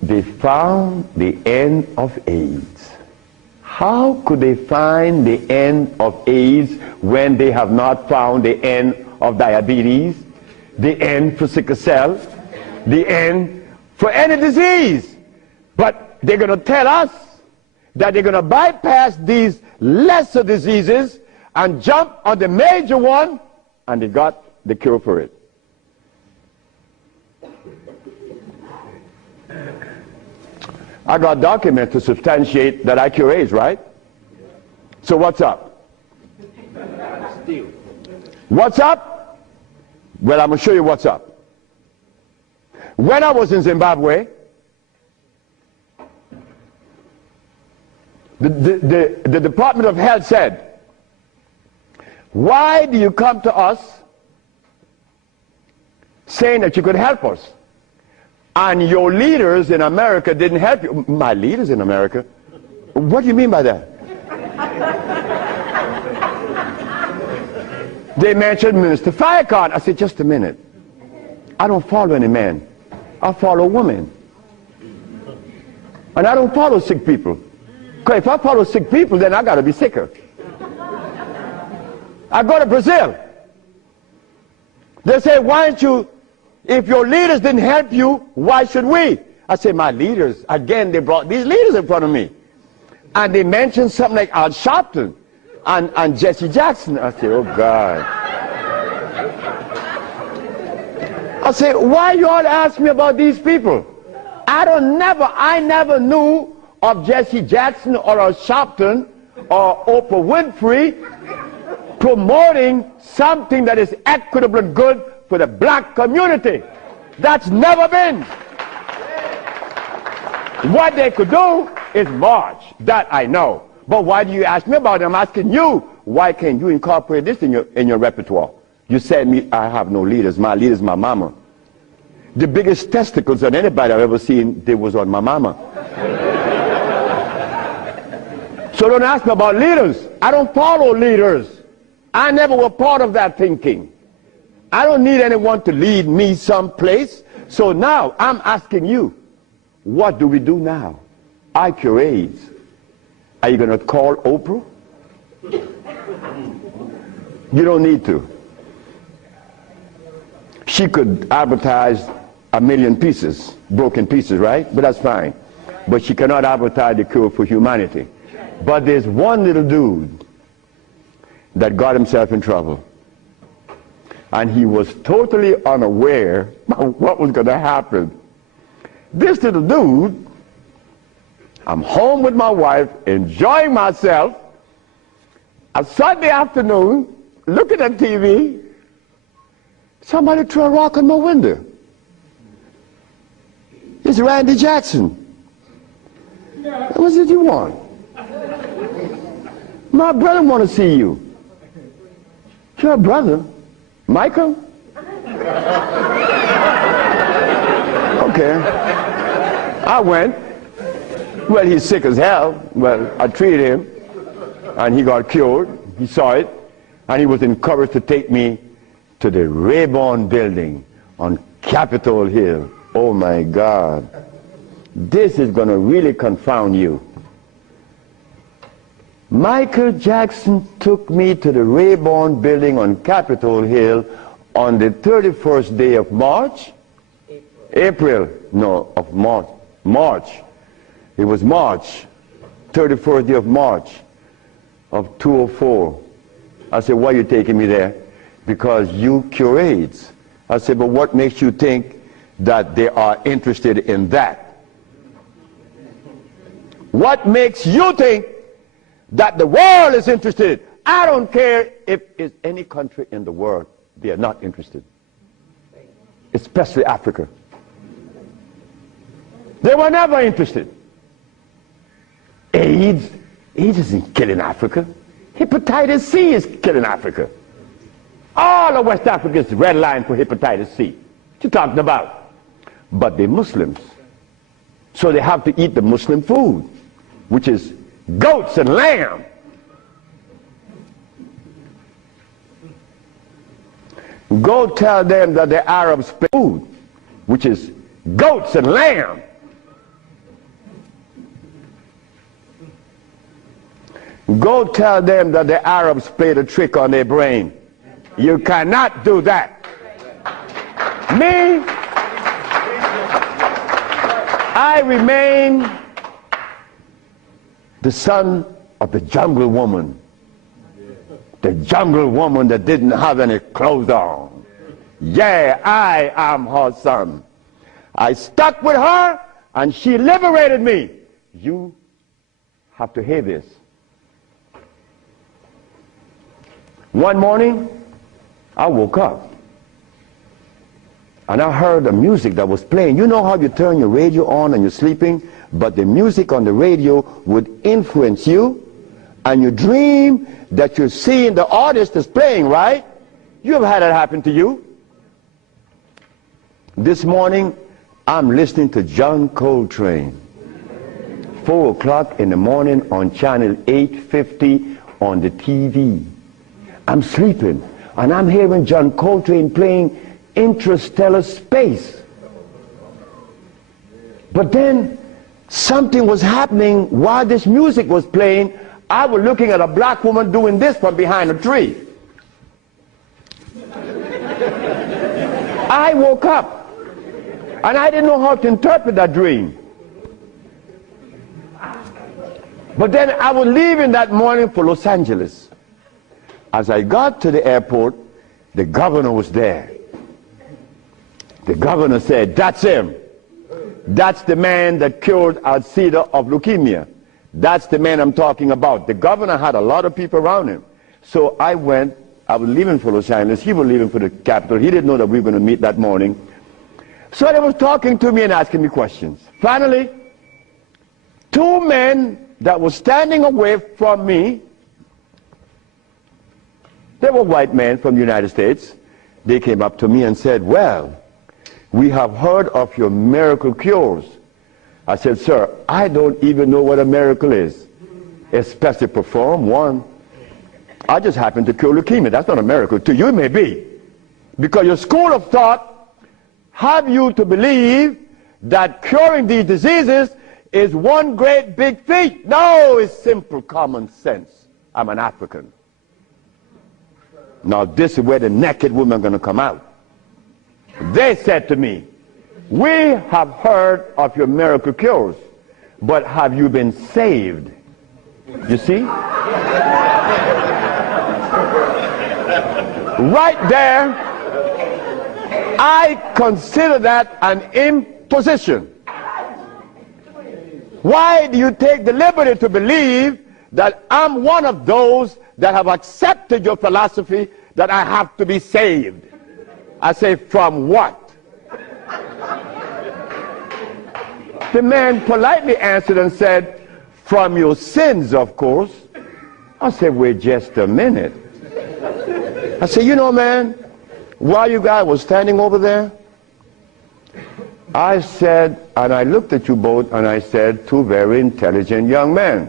they found the end of AIDS. How could they find the end of AIDS when they have not found the end of diabetes, the end for sickle cell, the end for any disease? But they're going to tell us that they're going to bypass these lesser diseases and jump on the major one, and they got the cure for it. I got documents to substantiate that I cure AIDS, right? So what's up? What's up? Well, I'm going to show you what's up. When I was in Zimbabwe, the Department of Health said, why do you come to us saying that you could help us? And your leaders in America didn't help you. My leaders in America? What do you mean by that? They mentioned Minister Farrakhan. I said, just a minute. I don't follow any man. I follow women. And I don't follow sick people. Because if I follow sick people, then I got to be sicker. I go to Brazil. They say, why don't you, if your leaders didn't help you, why should we? I say, my leaders, again, they brought these leaders in front of me. And they mentioned something like Al Sharpton and Jesse Jackson. I say, oh God. I say, why you all ask me about these people? I never knew of Jesse Jackson or Al Sharpton or Oprah Winfrey promoting something that is equitable and good for the black community. That's never been. What they could do is march. That I know. But why do you ask me about it? I'm asking you, why can't you incorporate this in your repertoire? You said me, I have no leaders. My leader is my mama. The biggest testicles that anybody I've ever seen, they was on my mama. So don't ask me about leaders. I don't follow leaders. I never was part of that thinking. I don't need anyone to lead me someplace. So now I'm asking you, what do we do now? I cure AIDS. Are you going to call Oprah? You don't need to. She could advertise 1 million pieces, broken pieces, right? But that's fine. But she cannot advertise the cure for humanity. But there's one little dude that got himself in trouble. And he was totally unaware of what was going to happen. This little dude, I'm home with my wife, enjoying myself, a Sunday afternoon, looking at TV, somebody threw a rock on my window. It's Randy Jackson. What did you want? My brother want to see you. Your brother? Michael? Okay. I went. Well, he's sick as hell. Well, I treated him, and he got cured. He saw it, and he was encouraged to take me to the Rayburn building on Capitol Hill. Oh my God. This is going to really confound you. Michael Jackson took me to the Rayburn building on Capitol Hill on the 31st day of March. April. No, of March. March. It was March. 31st day of March of 2004. I said, why are you taking me there? Because you cure AIDS. I said, but what makes you think that they are interested in that? What makes you think that the world is interested? I don't care if it's any country in the world, they are not interested. Especially Africa. They were never interested. AIDS isn't killing Africa. Hepatitis C is killing Africa. All of West Africa is red line for hepatitis C. you talking about? But they're Muslims. So they have to eat the Muslim food, which is goats and lamb. Go tell them that the Arabs pay food, which is goats and lamb. Go tell them that the Arabs played a trick on their brain. You cannot do that. Me, I remain the son of the jungle woman. The jungle woman that didn't have any clothes on. Yeah, I am her son. I stuck with her and she liberated me. You have to hear this. One morning, I woke up and I heard the music that was playing. You know how you turn your radio on and you're sleeping, but the music on the radio would influence you, and you dream that you're seeing the artist that's playing, right? You ever had that happen to you? This morning, I'm listening to John Coltrane. 4 o'clock in the morning on channel 850 on the TV. I'm sleeping, and I'm hearing John Coltrane playing Interstellar Space. But then something was happening while this music was playing. I was looking at a black woman doing this from behind a tree. I woke up, and I didn't know how to interpret that dream. But then I was leaving that morning for Los Angeles. As I got to the airport, the governor was there. The governor said, "That's him. That's the man that cured Alcida of leukemia. That's the man I'm talking about." The governor had a lot of people around him. So I went. I was leaving for Los Angeles. He was leaving for the capital. He didn't know that we were going to meet that morning. So they was talking to me and asking me questions. Finally, 2 men that were standing away from me, they were white men from the United States. They came up to me and said, "Well, we have heard of your miracle cures." I said, "Sir, I don't even know what a miracle is, especially perform one. I just happen to cure leukemia. That's not a miracle. To you it may be, because your school of thought have you to believe that curing these diseases is one great big feat. No, it's simple common sense. I'm an African. Now this is where the naked women are going to come out. They said to me, "We have heard of your miracle cures, but have you been saved?" You see? Right there, I consider that an imposition. Why do you take the liberty to believe that I'm one of those that have accepted your philosophy that I have to be saved? I say, from what? The man politely answered and said, "From your sins, of course." I said, "Wait just a minute." I said, "You know, man, while you guys were standing over there, I said," and I looked at you both, and I said, "Two very intelligent young men.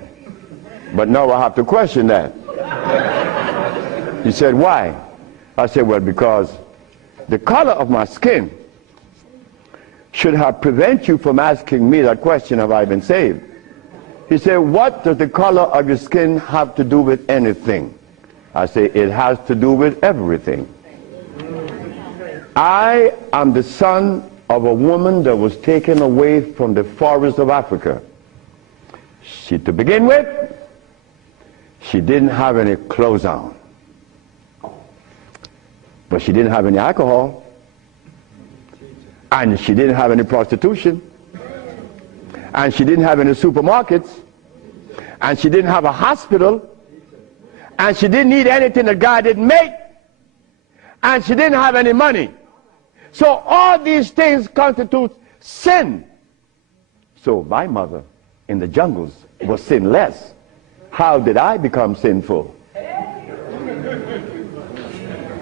But now I have to question that." He said, "Why?" I said, "Well, because the color of my skin should have prevented you from asking me that question, have I been saved?" He said, "What does the color of your skin have to do with anything?" I say, "It has to do with everything. I am the son of a woman that was taken away from the forest of Africa. To begin with, she didn't have any clothes on. But she didn't have any alcohol. And she didn't have any prostitution. And she didn't have any supermarkets. And she didn't have a hospital. And she didn't need anything that God didn't make. And she didn't have any money. So all these things constitute sin. So my mother in the jungles was sinless. How did I become sinful?"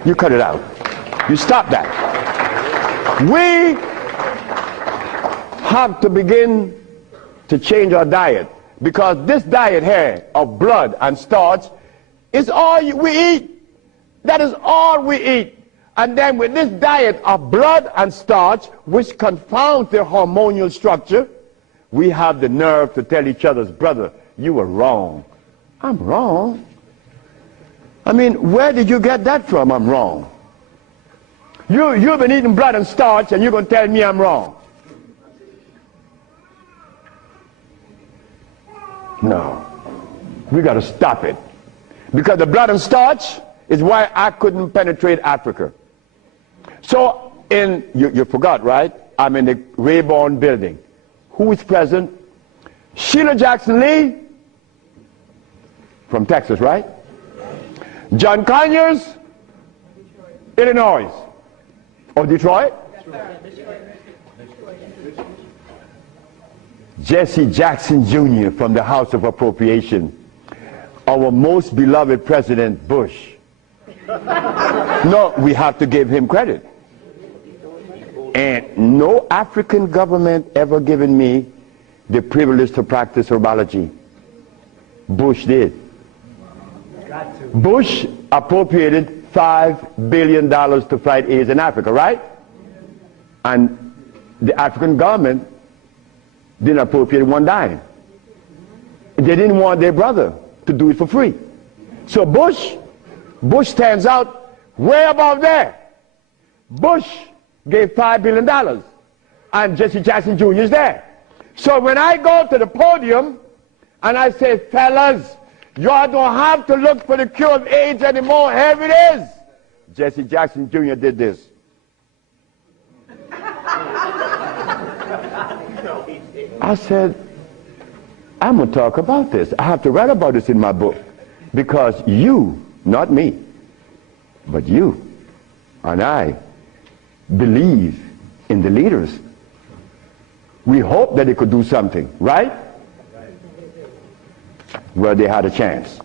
You cut it out. You stop that. We have to begin to change our diet, because this diet here of blood and starch is all we eat. That is all we eat. And then with this diet of blood and starch, which confounds their hormonal structure, we have the nerve to tell each other's brother, you were wrong. I'm wrong. I mean, where did you get that from? I'm wrong. You've been eating blood and starch, and you're going to tell me I'm wrong. No. We got to stop it. Because the blood and starch is why I couldn't penetrate Africa. So, you forgot, right? I'm in the Rayborn building. Who is present? Sheila Jackson Lee from Texas, right? John Conyers, Illinois. Or Detroit? Jesse Jackson Jr. from the House of Appropriation. Our most beloved President Bush. No, we have to give him credit. And no African government ever given me the privilege to practice herbology. Bush did. Bush appropriated $5 billion to fight AIDS in Africa, right? And the African government didn't appropriate one dime. They didn't want their brother to do it for free. So Bush stands out way above there. Bush gave $5 billion, and Jesse Jackson Jr. is there. So when I go to the podium and I say, fellas, y'all don't have to look for the cure of AIDS anymore. Here it is. Jesse Jackson Jr. did this. I said, I'm going to talk about this. I have to write about this in my book. Because you, not me, but you and I believe in the leaders. We hope that they could do something, right? Well, they had a chance.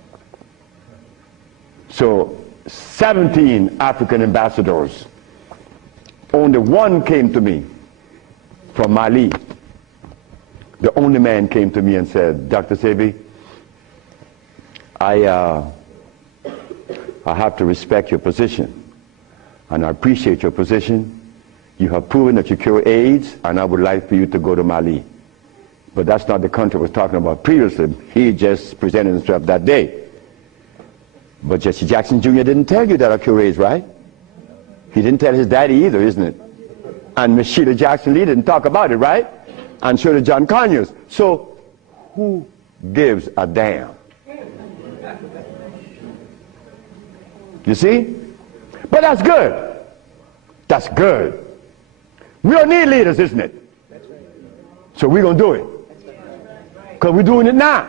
So 17 African ambassadors, only one came to me from Mali. The only man came to me and said, Dr. Sebi, I have to respect your position, and I appreciate your position. You have proven that you cure AIDS, and I would like for you to go to Mali. But that's not the country I was talking about previously. He just presented himself that day. But Jesse Jackson Jr. didn't tell you that I cure AIDS, right? He didn't tell his daddy either, isn't it? And Miss Sheila Jackson Lee didn't talk about it, right? And so did John Conyers. So who gives a damn? You see? But that's good. That's good. We don't need leaders, isn't it? So we're going to do it. Because we're doing it now.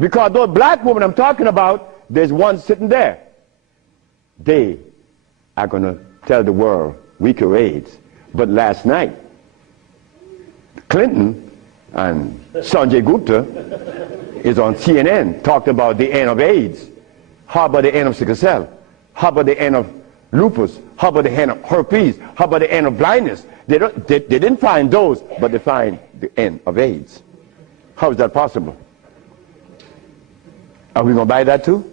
Because those black women I'm talking about, there's one sitting there. They are going to tell the world we cure AIDS. But last night, Clinton and Sanjay Gupta is on CNN talking about the end of AIDS. How about the end of sickle cell? How about the end of lupus? How about the end of herpes? How about the end of blindness? They didn't find those, but they find the end of AIDS. How is that possible? Are we going to buy that too?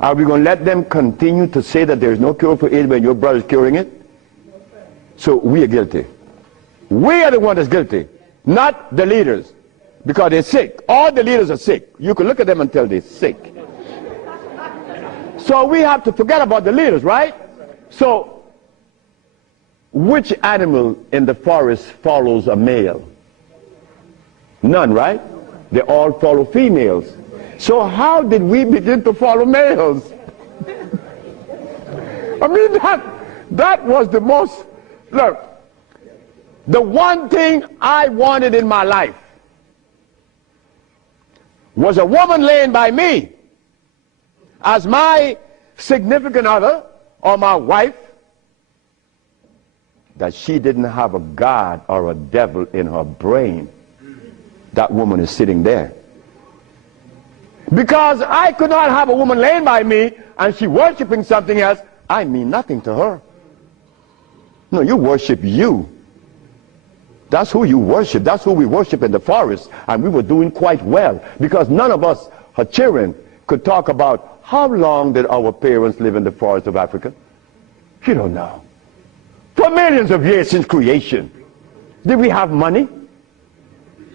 Are we going to let them continue to say that there is no cure for AIDS when your brother is curing it? So we are guilty. We are the one that's guilty, not the leaders, because they're sick. All the leaders are sick. You can look at them and tell they're sick. So we have to forget about the leaders, right? So which animal in the forest follows a male? None, right? They all follow females. So how did we begin to follow males? I mean, that was the most, look, the one thing I wanted in my life was a woman laying by me as my significant other or my wife, that she didn't have a God or a devil in her brain. That woman is sitting there. Because I could not have a woman laying by me and she worshiping something else. I mean nothing to her. No, you worship you. That's who you worship. That's who we worship in the forest. And we were doing quite well because none of us, her children, could talk about how long did our parents live in the forest of Africa. You don't know. For millions of years since creation. Did we have money?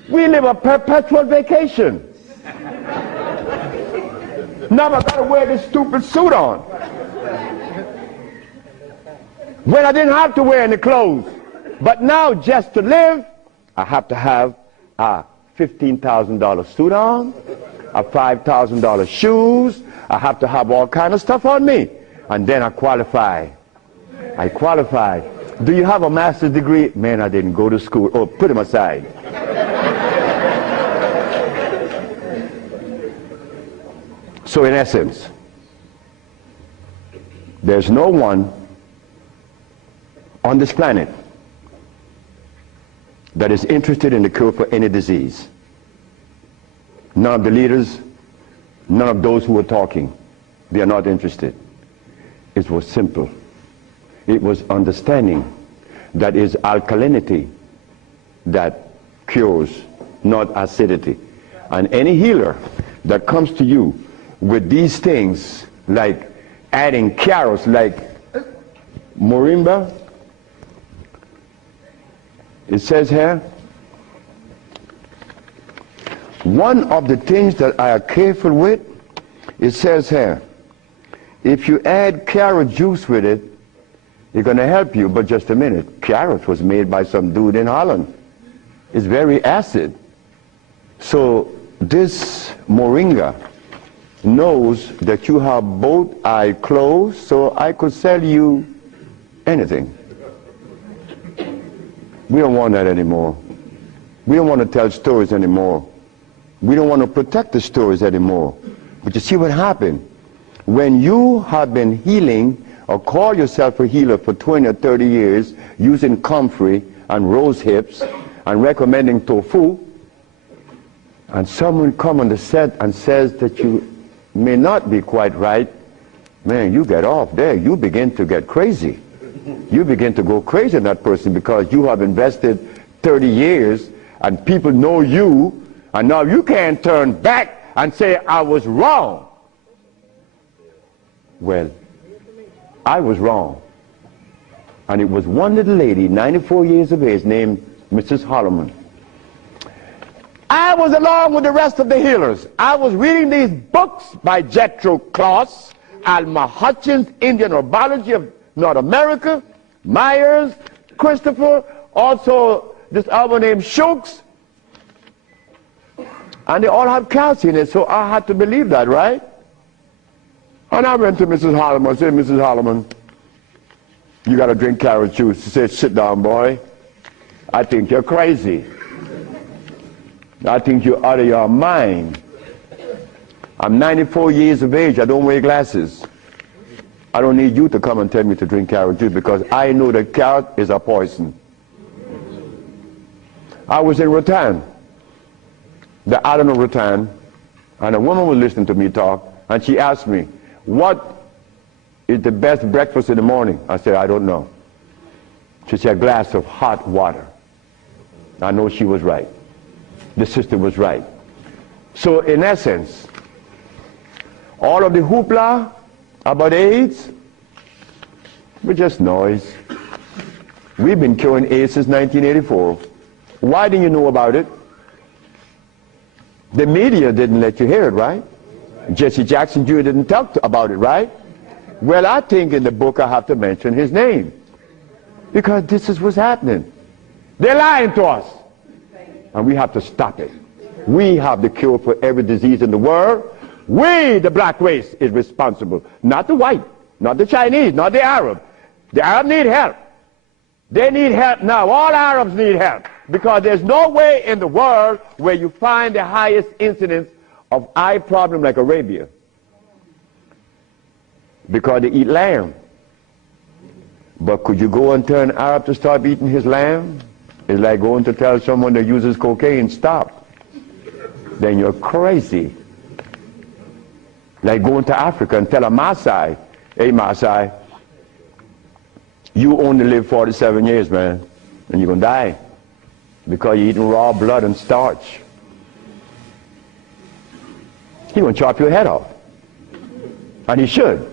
We live a perpetual vacation. Now I gotta wear this stupid suit on. When I didn't have to wear any clothes. But now just to live, I have to have a $15,000 suit on, a $5,000 shoes. I have to have all kind of stuff on me. And then I qualify. I qualify. Do you have a master's degree? Man, I didn't go to school. Oh, put him aside. So in essence, there's no one on this planet that is interested in the cure for any disease. None of the leaders, none of those who were talking, they are not interested. It was simple. It was understanding that is alkalinity that cures, not acidity. And any healer that comes to you with these things, like adding carrots, like moringa, it says here, one of the things that I are careful with, it says here, if you add carrot juice with it, it's going to help you. But just a minute, carrot was made by some dude in Holland. It's very acid. So this moringa knows that you have both eyes closed, so I could sell you anything. We don't want that anymore. We don't want to tell stories anymore. We don't want to protect the stories anymore. But you see what happened? When you have been healing or call yourself a healer for 20 or 30 years using comfrey and rose hips and recommending tofu, and someone come on the set and says that you may not be quite right, man, you get off there. You begin to get crazy. You begin to go crazy in that person because you have invested 30 years and people know you, and now you can't turn back and say, I was wrong. Well, I was wrong. And it was one little lady, 94 years of age, named Mrs. Holloman. I was along with the rest of the healers. I was reading these books by Jethro Kloss, Alma Hutchins, Indian Herbology of North America, Myers, Christopher, also this other named Shooks. And they all have calcium in it, so I had to believe that, right? And I went to Mrs. Holloman and said, Mrs. Holloman, you got to drink carrot juice. She said, sit down, boy. I think you're crazy. I think you're out of your mind. I'm 94 years of age. I don't wear glasses. I don't need you to come and tell me to drink carrot juice because I know that carrot is a poison. I was in Rattan, the island of Rattan, and a woman was listening to me talk, and she asked me, what is the best breakfast in the morning? I said, I don't know. She said, a glass of hot water. I know she was right. The sister was right. So in essence, all of the hoopla about AIDS, but just noise. We've been curing AIDS since 1984. Why didn't you know about it? The media didn't let you hear it, right? Jesse Jackson Jr. didn't talk about it, right? Well, I think in the book I have to mention his name. Because this is what's happening. They're lying to us. And we have to stop it. We have the cure for every disease in the world. We, the black race, is responsible. Not the white, not the Chinese, not the Arab. The Arab need help. They need help now. All Arabs need help. Because there's no way in the world where you find the highest incidence of eye problem like Arabia. Because they eat lamb. But could you go and tell an Arab to stop eating his lamb? It's like going to tell someone that uses cocaine, stop. Then you're crazy. Like going to Africa and tell a Maasai, hey Maasai, You only live 47 years, man, and you're going to die because you're eating raw blood and starch. He's going to chop your head off. And he should.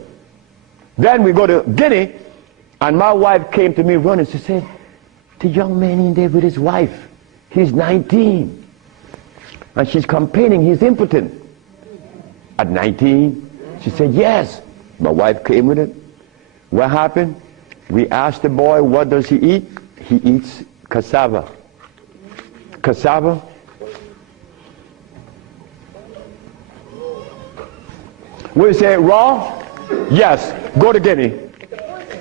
Then we go to Guinea, and my wife came to me running. She said, the young man in there with his wife, he's 19. And she's complaining he's impotent. At 19, she said, yes. My wife came with it. What happened? We asked the boy, what does he eat? He eats cassava. Cassava? We say raw? Yes. Go to Guinea.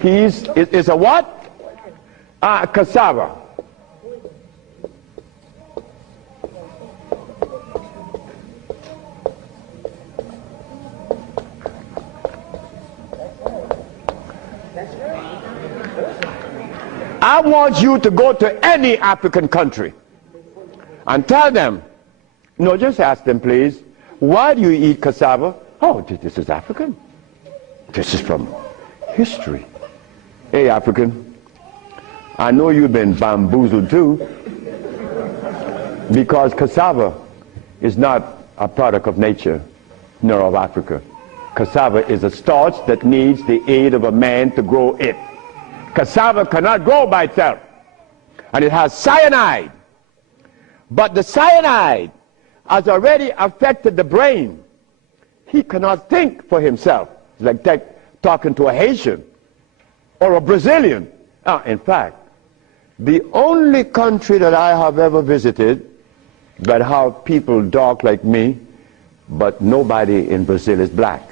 It's a what? Cassava. I want you to go to any African country and tell them, no, just ask them, please, why do you eat cassava? Oh, this is African. This is from history. Hey, African, I know you've been bamboozled too, because cassava is not a product of nature, nor of Africa. Cassava is a starch that needs the aid of a man to grow it. Cassava cannot grow by itself, and it has cyanide. But the cyanide has already affected the brain. He cannot think for himself. It's like talking to a Haitian or a Brazilian. In fact, the only country that I have ever visited that have people dark like me, but nobody in Brazil is black.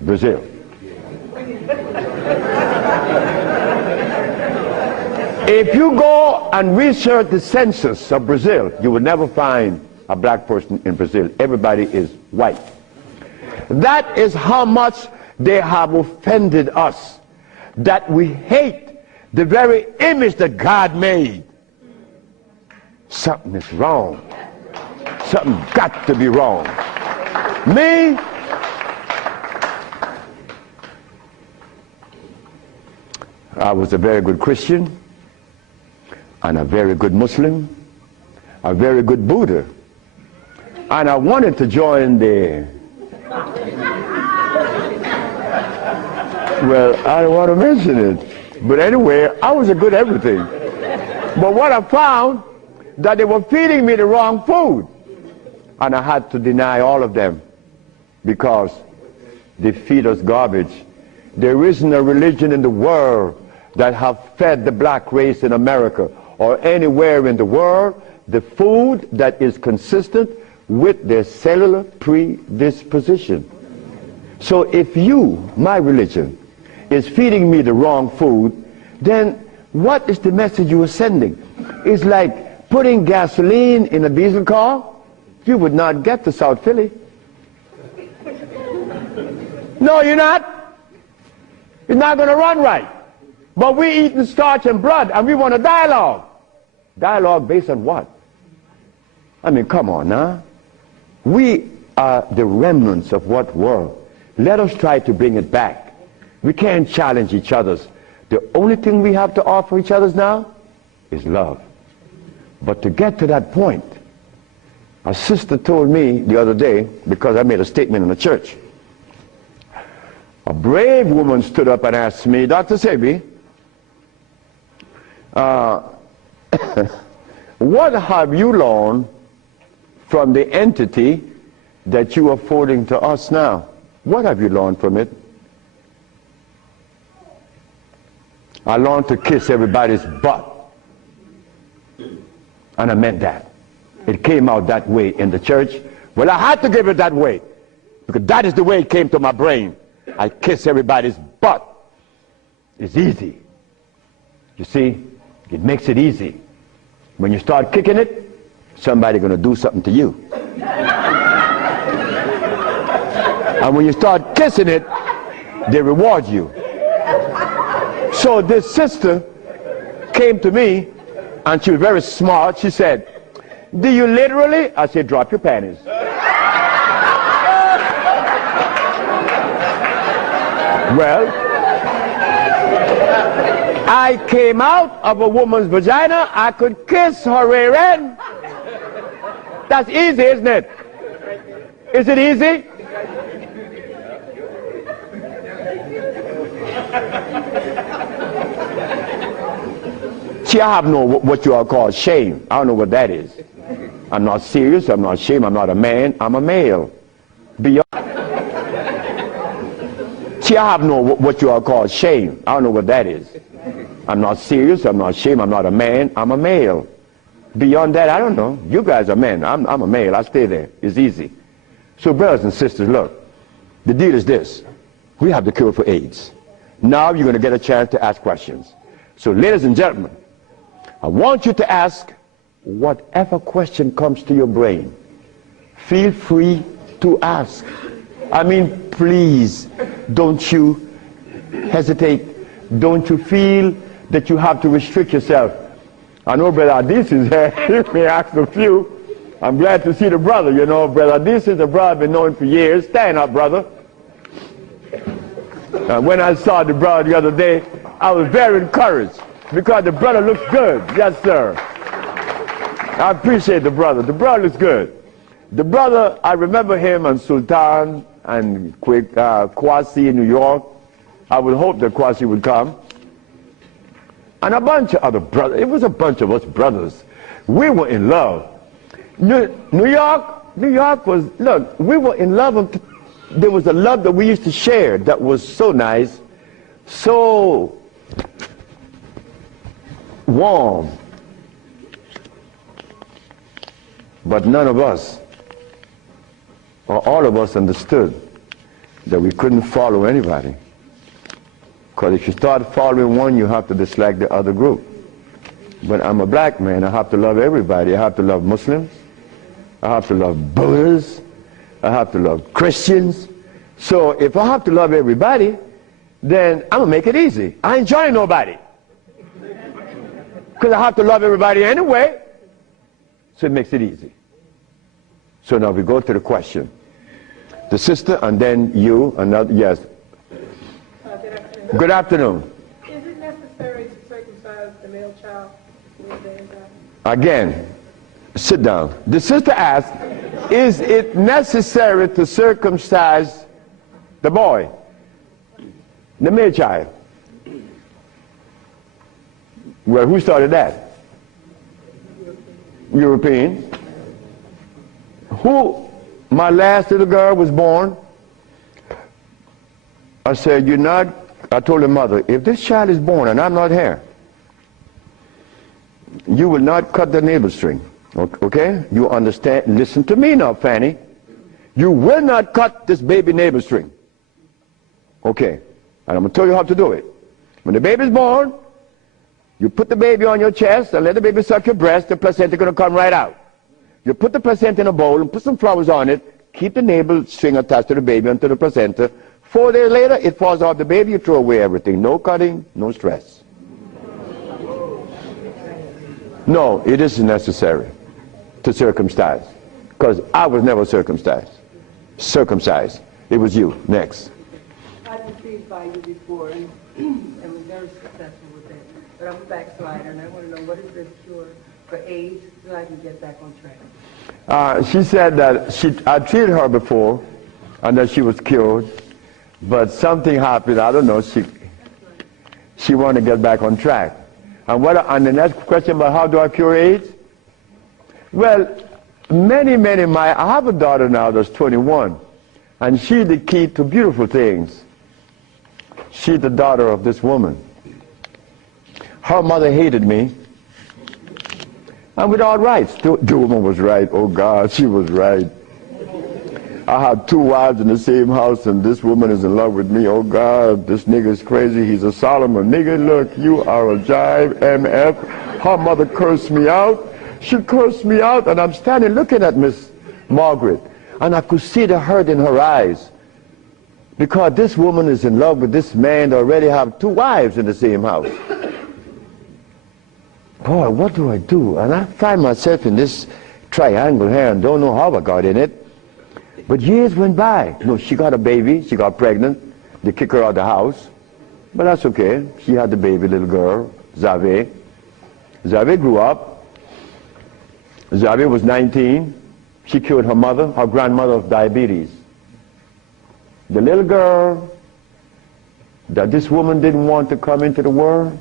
Brazil. If you go and research the census of Brazil, you will never find a black person in Brazil. Everybody is white. That is how much they have offended us, that we hate the very image that God made. Something is wrong. Something got to be wrong. Me, I was a very good Christian, and a very good Muslim, a very good Buddha. And I wanted to join the, well, I don't want to mention it. But anyway, I was a good everything. But what I found, that they were feeding me the wrong food. And I had to deny all of them because they feed us garbage. There isn't a religion in the world that have fed the black race in America or anywhere in the world the food that is consistent with their cellular predisposition. So if you, my religion, is feeding me the wrong food, then what is the message you are sending? It's like putting gasoline in a diesel car. You would not get to South Philly. No, you're not. It's not going to run right. But we eating starch and blood, and we want a dialogue. Dialogue based on what? I mean, come on now. We are the remnants of what world? Let us try to bring it back. We can't challenge each other's. The only thing we have to offer each other's now is love. But to get to that point, a sister told me the other day, because I made a statement in the church, a brave woman stood up and asked me, Dr. Sebi, what have you learned from the entity that you are forwarding to us now? What have you learned from it? I learned to kiss everybody's butt. And I meant that. It came out that way in the church. Well, I had to give it that way, because that is the way it came to my brain. I kiss everybody's butt. It's easy. You see, it makes it easy. When you start kicking it, somebody's going to do something to you. And when you start kissing it, they reward you. So this sister came to me, and she was very smart. She said, do you literally? I said, drop your panties. Well, I came out of a woman's vagina, I could kiss her rear end. That's easy, isn't it? Is it easy? See, I have no what you all call shame. I don't know what that is. I'm not serious, I'm not ashamed, I'm not a man, I'm a male. Beyond. See, I have no what you all call shame. I don't know what that is. I'm not serious, I'm not ashamed, I'm not a man, I'm a male. Beyond that, I don't know. You guys are men, I'm a male, I stay there. It's easy. So brothers and sisters, look, the deal is this. We have the cure for AIDS. Now you're going to get a chance to ask questions. So ladies and gentlemen, I want you to ask whatever question comes to your brain. Feel free to ask. I mean, please, don't you hesitate. Don't you feel that you have to restrict yourself. I know Brother Adis is here. He may ask a few. I'm glad to see the brother, you know. Brother Adis is a brother I've been knowing for years. Stand up, brother. When I saw the brother the other day, I was very encouraged because the brother looks good. Yes, sir. I appreciate the brother. The brother looks good. The brother, I remember him on Sultan and Kwasi in New York. I would hope that Kwasi would come. And a bunch of other brothers. It was a bunch of us brothers. We were in love. New York was, look, we were in love. There was a love that we used to share that was so nice, so warm. But none of us, or all of us, understood that we couldn't follow anybody. Because if you start following one, you have to dislike the other group. But I'm a black man, I have to love everybody. I have to love Muslims, I have to love Buddhists, I have to love Christians. So if I have to love everybody, then I'm going to make it easy. I ain't joining nobody. Because I have to love everybody anyway. So it makes it easy. So now we go to the question. The sister and then you, another, yes. Good afternoon. Is it necessary to circumcise the male child? Again, sit down. The sister asked, is it necessary to circumcise the boy, the male child? Well, who started that? European. Who? My last little girl was born. I said, you're not, I told her mother, if this child is born and I'm not here, you will not cut the navel string. Okay? You understand? Listen to me now, Fanny. You will not cut this baby navel string. Okay. And I'm going to tell you how to do it. When the baby's born, you put the baby on your chest and let the baby suck your breast. The placenta is going to come right out. You put the placenta in a bowl and put some flowers on it. Keep the navel string attached to the baby until the placenta. 4 days later, it falls off the baby. You throw away everything. No cutting, no stress. No, it isn't necessary to circumcise, because I was never circumcised. It was you. Next. I conceived by you before and was very successful with it. But I'm a backslider, and I want to know, what is the cure for AIDS so I can get back on track? She said that I treated her before and that she was cured, but something happened. I don't know. She wanted to get back on track. And the next question about how do I cure AIDS? Well, I have a daughter now that's 21, and she's the key to beautiful things. She's the daughter of this woman. Her mother hated me, and with all rights. The woman was right. Oh God, she was right. I had 2 wives in the same house, and this woman is in love with me. Oh God, this nigga is crazy. He's a Solomon. Nigga, look, you are a jive, MF. Her mother cursed me out. She cursed me out, and I'm standing looking at Miss Margaret, and I could see the hurt in her eyes, because this woman is in love with this man that already have 2 wives in the same house. Boy, what do I do? And I find myself in this triangle here and don't know how I got in it. But years went by. No, she got a baby, she got pregnant, they kick her out of the house. But that's okay. She had the baby little girl, Zave. Zave grew up. Zave was 19. She cured her mother, her grandmother, of diabetes. The little girl that this woman didn't want to come into the world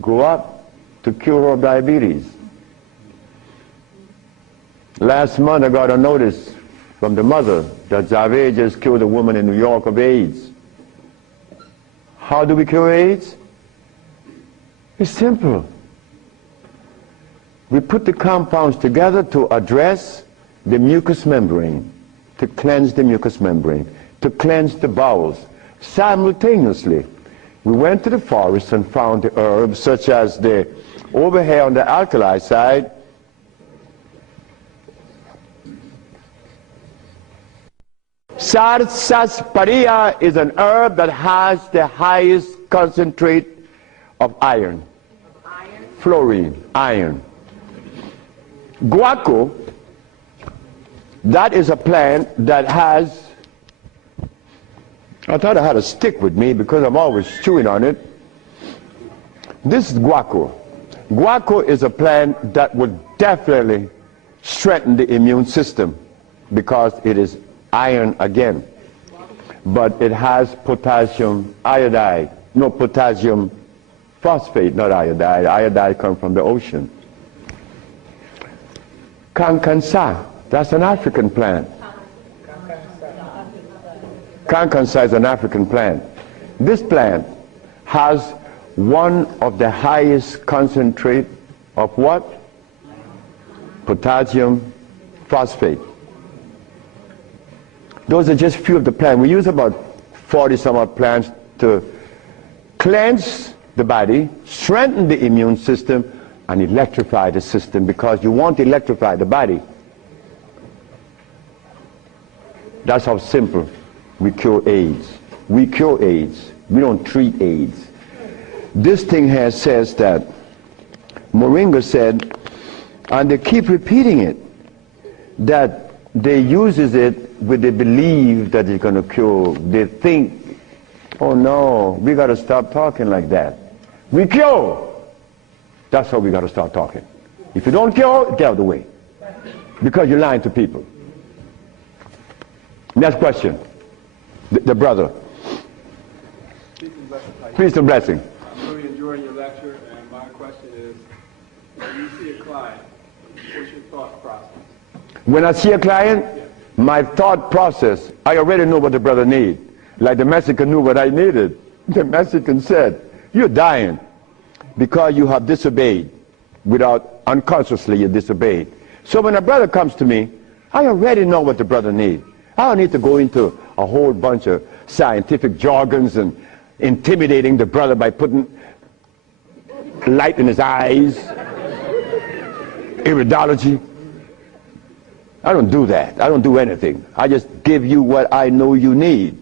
grew up to cure her of diabetes. Last month I got a notice from the mother that Zave just cured a woman in New York of AIDS. How do we cure AIDS? It's simple. We put the compounds together to address the mucous membrane, to cleanse the mucous membrane, to cleanse the bowels. Simultaneously, we went to the forest and found the herbs such as the, over here on the alkali side, sarsaparilla is an herb that has the highest concentrate of iron. Fluorine, iron. Guaco, that is a plant that has, I thought I had a stick with me because I'm always chewing on it. This is guaco. Guaco is a plant that would definitely strengthen the immune system because it is iron again. But it has potassium iodide, no, potassium phosphate, not iodide. Iodide comes from the ocean. Kankansa, that's an African plant. Kankansa is an African plant. This plant has one of the highest concentrate of what? Potassium phosphate. Those are just few of the plants. We use about 40 some odd plants to cleanse the body, strengthen the immune system, and electrify the system, because you want to electrify the body. That's how simple we cure AIDS. We cure AIDS. We don't treat AIDS. This thing here says that Moringa said, and they keep repeating it, that they uses it with the belief that it's going to cure. They think, oh no, we got to stop talking like that. We cure. That's how we got to start talking. If you don't cure, get out of the way. Because you're lying to people. Next question. The brother. Peace and blessing. I'm really enjoying your lecture, and my question is, when you see a client, what's your thought process? When I see a client, my thought process, I already know what the brother needs. Like the Mexican knew what I needed. The Mexican said, you're dying because you have disobeyed. Without, unconsciously you disobeyed. So when a brother comes to me, I already know what the brother needs. I don't need to go into a whole bunch of scientific jargons and intimidating the brother by putting light in his eyes, iridology. I don't do that. I don't do anything. I just give you what I know you need.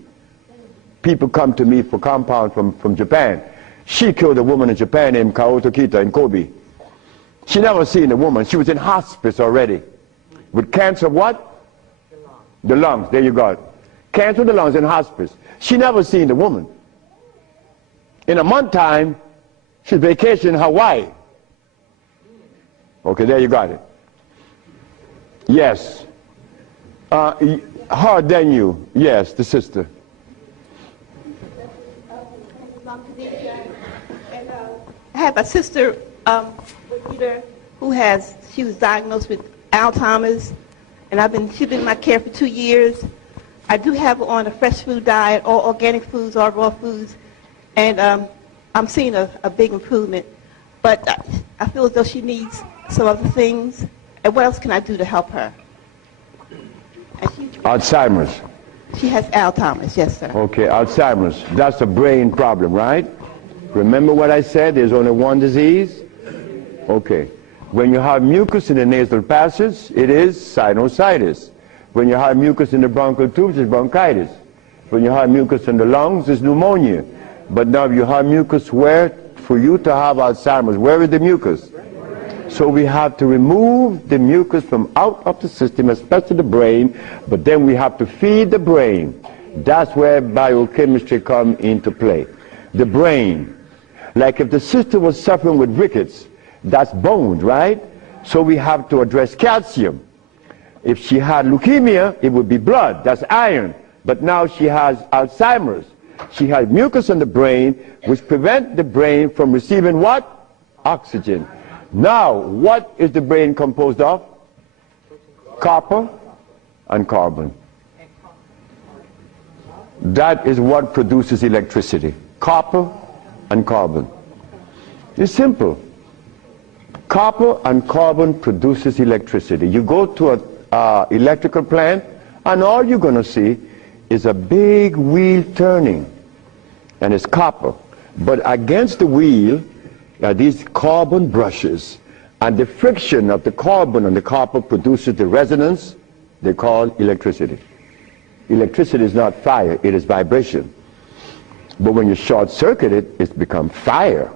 People come to me for compound from Japan. She killed a woman in Japan named Kaoto Kita in Kobe. She never seen a woman. She was in hospice already. With cancer of what? The lungs. There you go. Cancer of the lungs in hospice. She never seen the woman. In a month time, she's vacationing in Hawaii. Okay, there you got it. Yes. Her than you. Yes, the sister. I have a sister who she was diagnosed with Alzheimer's, and she's been in my care for 2 years. I do have her on a fresh food diet, all organic foods, all raw foods, and I'm seeing a big improvement. But I feel as though she needs some other things. And what else can I do to help her? Alzheimer's. She has Alzheimer's, yes, sir. Okay, Alzheimer's. That's a brain problem, right? Remember what I said? There's only one disease? Okay. When you have mucus in the nasal passage, it is sinusitis. When you have mucus in the bronchial tubes, it's bronchitis. When you have mucus in the lungs, it's pneumonia. But now you have mucus where? For you to have Alzheimer's, where is the mucus? So we have to remove the mucus from out of the system, especially the brain, but then we have to feed the brain. That's where biochemistry comes into play. the brain. Like if the sister was suffering with rickets, that's bone, right? So we have to address calcium. If she had leukemia, it would be blood, that's iron. But now she has Alzheimer's. She has mucus in the brain, which prevents the brain from receiving what? Oxygen. Now, what is the brain composed of? Copper and carbon. That is what produces electricity. Copper and carbon. It's simple. Copper and carbon produces electricity. You go to an electrical plant, and all you're going to see is a big wheel turning, and it's copper. But against the wheel are these carbon brushes, and the friction of the carbon and the copper produces the resonance they call electricity. Electricity is not fire, it is vibration. But when you short circuit it, it's become fire.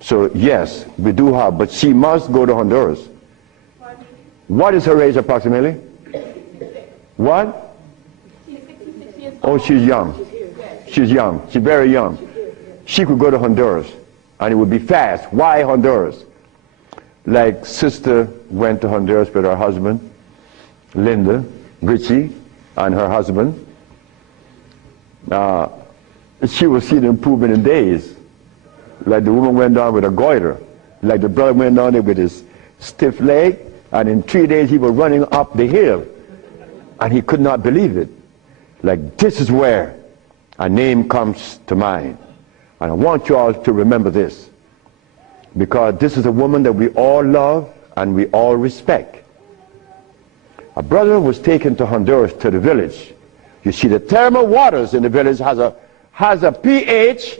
So yes, we do have, but she must go to Honduras. What is her age approximately? What? Oh, she's young. She's young. She's very young. She could go to Honduras, and it would be fast. Why Honduras? Like sister went to Honduras with her husband, Linda, Richie, and her husband. She will see the improvement in days. Like the woman went down with a goiter. Like the brother went down there with his stiff leg, and in 3 days he was running up the hill. And he could not believe it. Like, this is where a name comes to mind. And I want you all to remember this, because this is a woman that we all love and we all respect. A brother was taken to Honduras, to the village. You see, the thermal waters in the village has a pH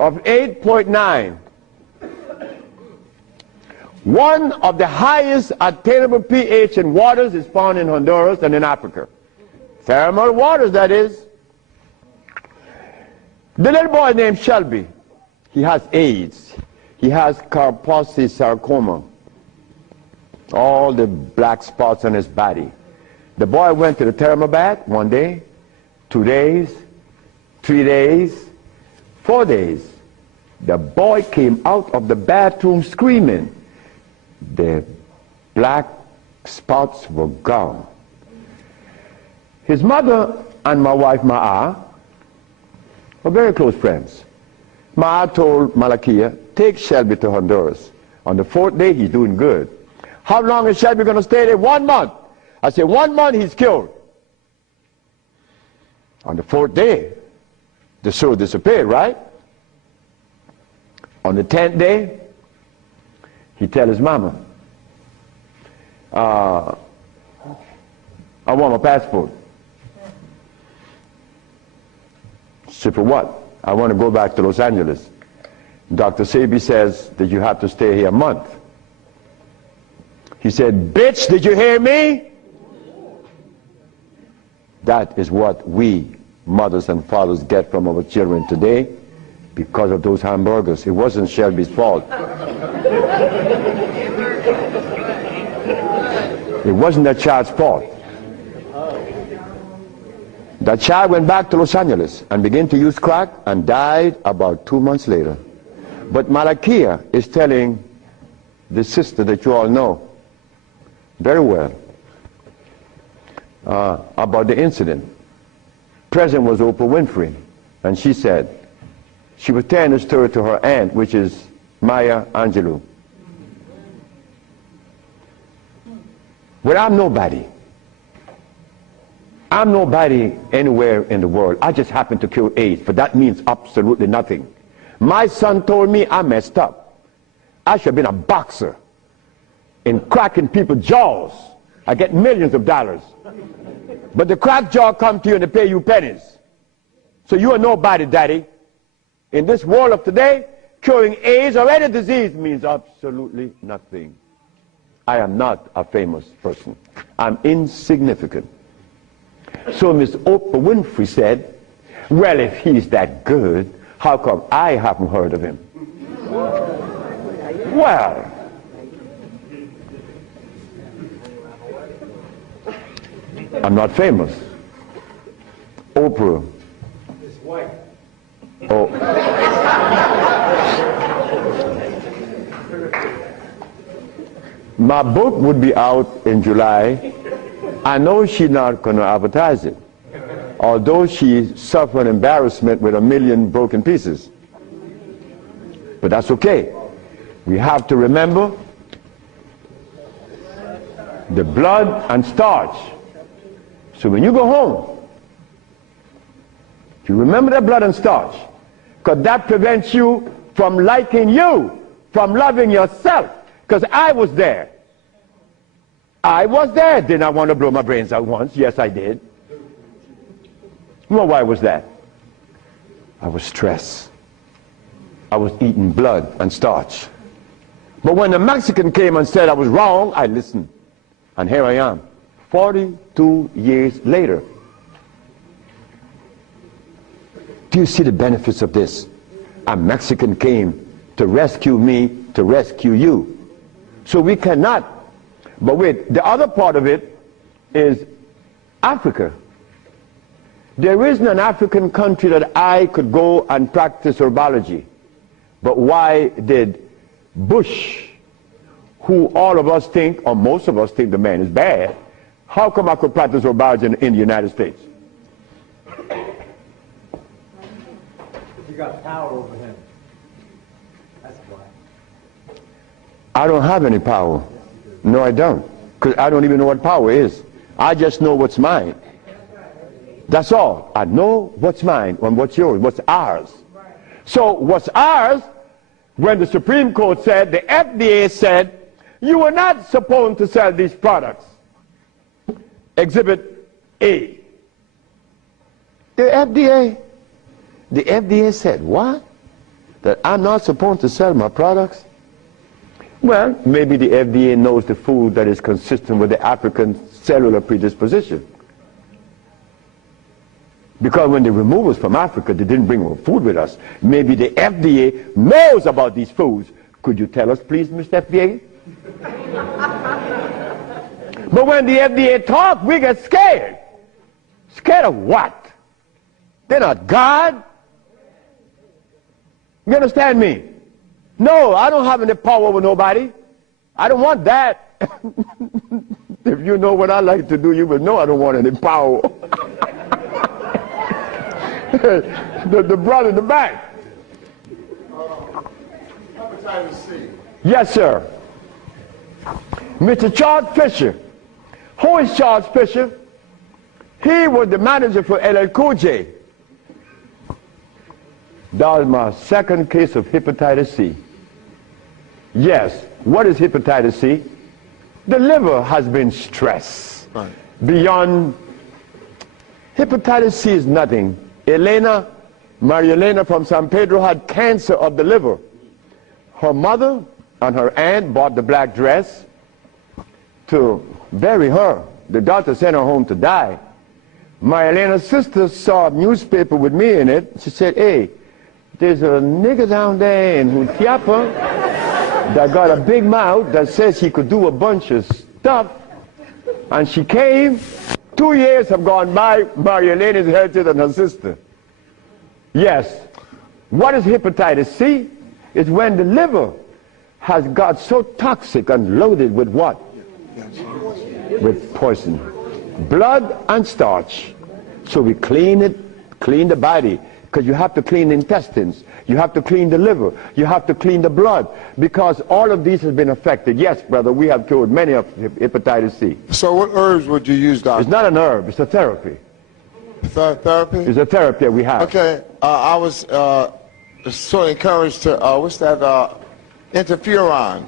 of 8.9. One of the highest attainable pH in waters is found in Honduras and in Africa. Thermal waters, that is. The little boy named Shelby, he has AIDS. He has Kaposi sarcoma. All the black spots on his body. The boy went to the thermal bath 1 day, 2 days, 3 days, 4 days. The boy came out of the bathroom screaming. The black spots were gone. His mother and my wife Ma'a were very close friends. Ma'a told Malakia, take Shelby to Honduras. On the 4th day, he's doing good. How long is Shelby going to stay there? 1 month. I said, 1 month, he's cured. On the 4th day, the sore disappeared, right? On the 10th day, he tell his mama, I want my passport. She said, for what? I want to go back to Los Angeles. Dr. Sebi says that you have to stay here a month. He said, bitch, did you hear me? That is what we, mothers and fathers, get from our children today because of those hamburgers. It wasn't Shelby's fault. It wasn't that child's fault. That child went back to Los Angeles and began to use crack and died about 2 months later. But Malakia is telling the sister that you all know very well about the incident. Present was Oprah Winfrey, and she said, she was telling the story to her aunt, which is Maya Angelou. Well, I'm nobody. I'm nobody anywhere in the world. I just happen to cure AIDS, but that means absolutely nothing. My son told me I messed up. I should have been a boxer in cracking people's jaws. I get millions of dollars. But the crack jaw come to you and they pay you pennies. So you are nobody, daddy. In this world of today, curing AIDS or any disease means absolutely nothing. I am not a famous person. I'm insignificant. So Miss Oprah Winfrey said, well, if he's that good, how come I haven't heard of him? Well, I'm not famous. Oprah Oprah. It's white. Oh. My book would be out in July. I know she's not going to advertise it, although she suffered embarrassment with 1 million broken pieces. But that's okay. We have to remember the blood and starch. So when you go home, you remember that blood and starch, because that prevents you from liking you, from loving yourself. Because I was there. I was there. Didn't I want to blow my brains out once? Yes, I did. Well, why was that? I was stressed. I was eating blood and starch. But when the Mexican came and said I was wrong, I listened. And here I am, 42 years later. Do you see the benefits of this? A Mexican came to rescue me, to rescue you. So we cannot. But wait, the other part of it is Africa. There isn't an African country that I could go and practice herbology. But why did Bush, who all of us think, or most of us think the man is bad, how come I could practice herbology in the United States? You got power over him. That's why. I don't have any power. No, I don't. Because I don't even know what power is. I just know what's mine. That's all. I know what's mine and what's yours, what's ours. So what's ours, when the Supreme Court said, the FDA said, you are not supposed to sell these products. Exhibit A. The FDA said, what? That I'm not supposed to sell my products? Well, maybe the FDA knows the food that is consistent with the African cellular predisposition. Because when they removed us from Africa, they didn't bring food with us. Maybe the FDA knows about these foods. Could you tell us, please, Mr. FDA? But when the FDA talks, we get scared. Scared of what? They're not God. You understand me? No, I don't have any power over nobody. I don't want that. If you know what I like to do, you will know I don't want any power. the brother in the back. Hepatitis C. Yes, sir. Mr. Charles Fisher. Who is Charles Fisher? He was the manager for LL Cool J. That was my second case of hepatitis C. Yes. What is hepatitis C? The liver has been stressed. Right. Beyond. Hepatitis C is nothing. Maria Elena from San Pedro had cancer of the liver. Her mother and her aunt bought the black dress to bury her. The doctor sent her home to die. Maria Elena's sister saw a newspaper with me in it. She said, hey, there's a nigger down there in Jutiapa that got a big mouth that says he could do a bunch of stuff. And she came. 2 years have gone by. Maria Elena is healthier than her sister. Yes. What is hepatitis C? It's when the liver has got so toxic and loaded with what? With poison. Blood and starch. So we clean it, clean the body. Because you have to clean the intestines. You have to clean the liver. You have to clean the blood. Because all of these have been affected. Yes, brother, we have cured many of hepatitis C. So what herbs would you use, doctor? It's not an herb. It's a therapy. Therapy? It's a therapy that we have. Okay. I was sort of encouraged to, what's that, interferon.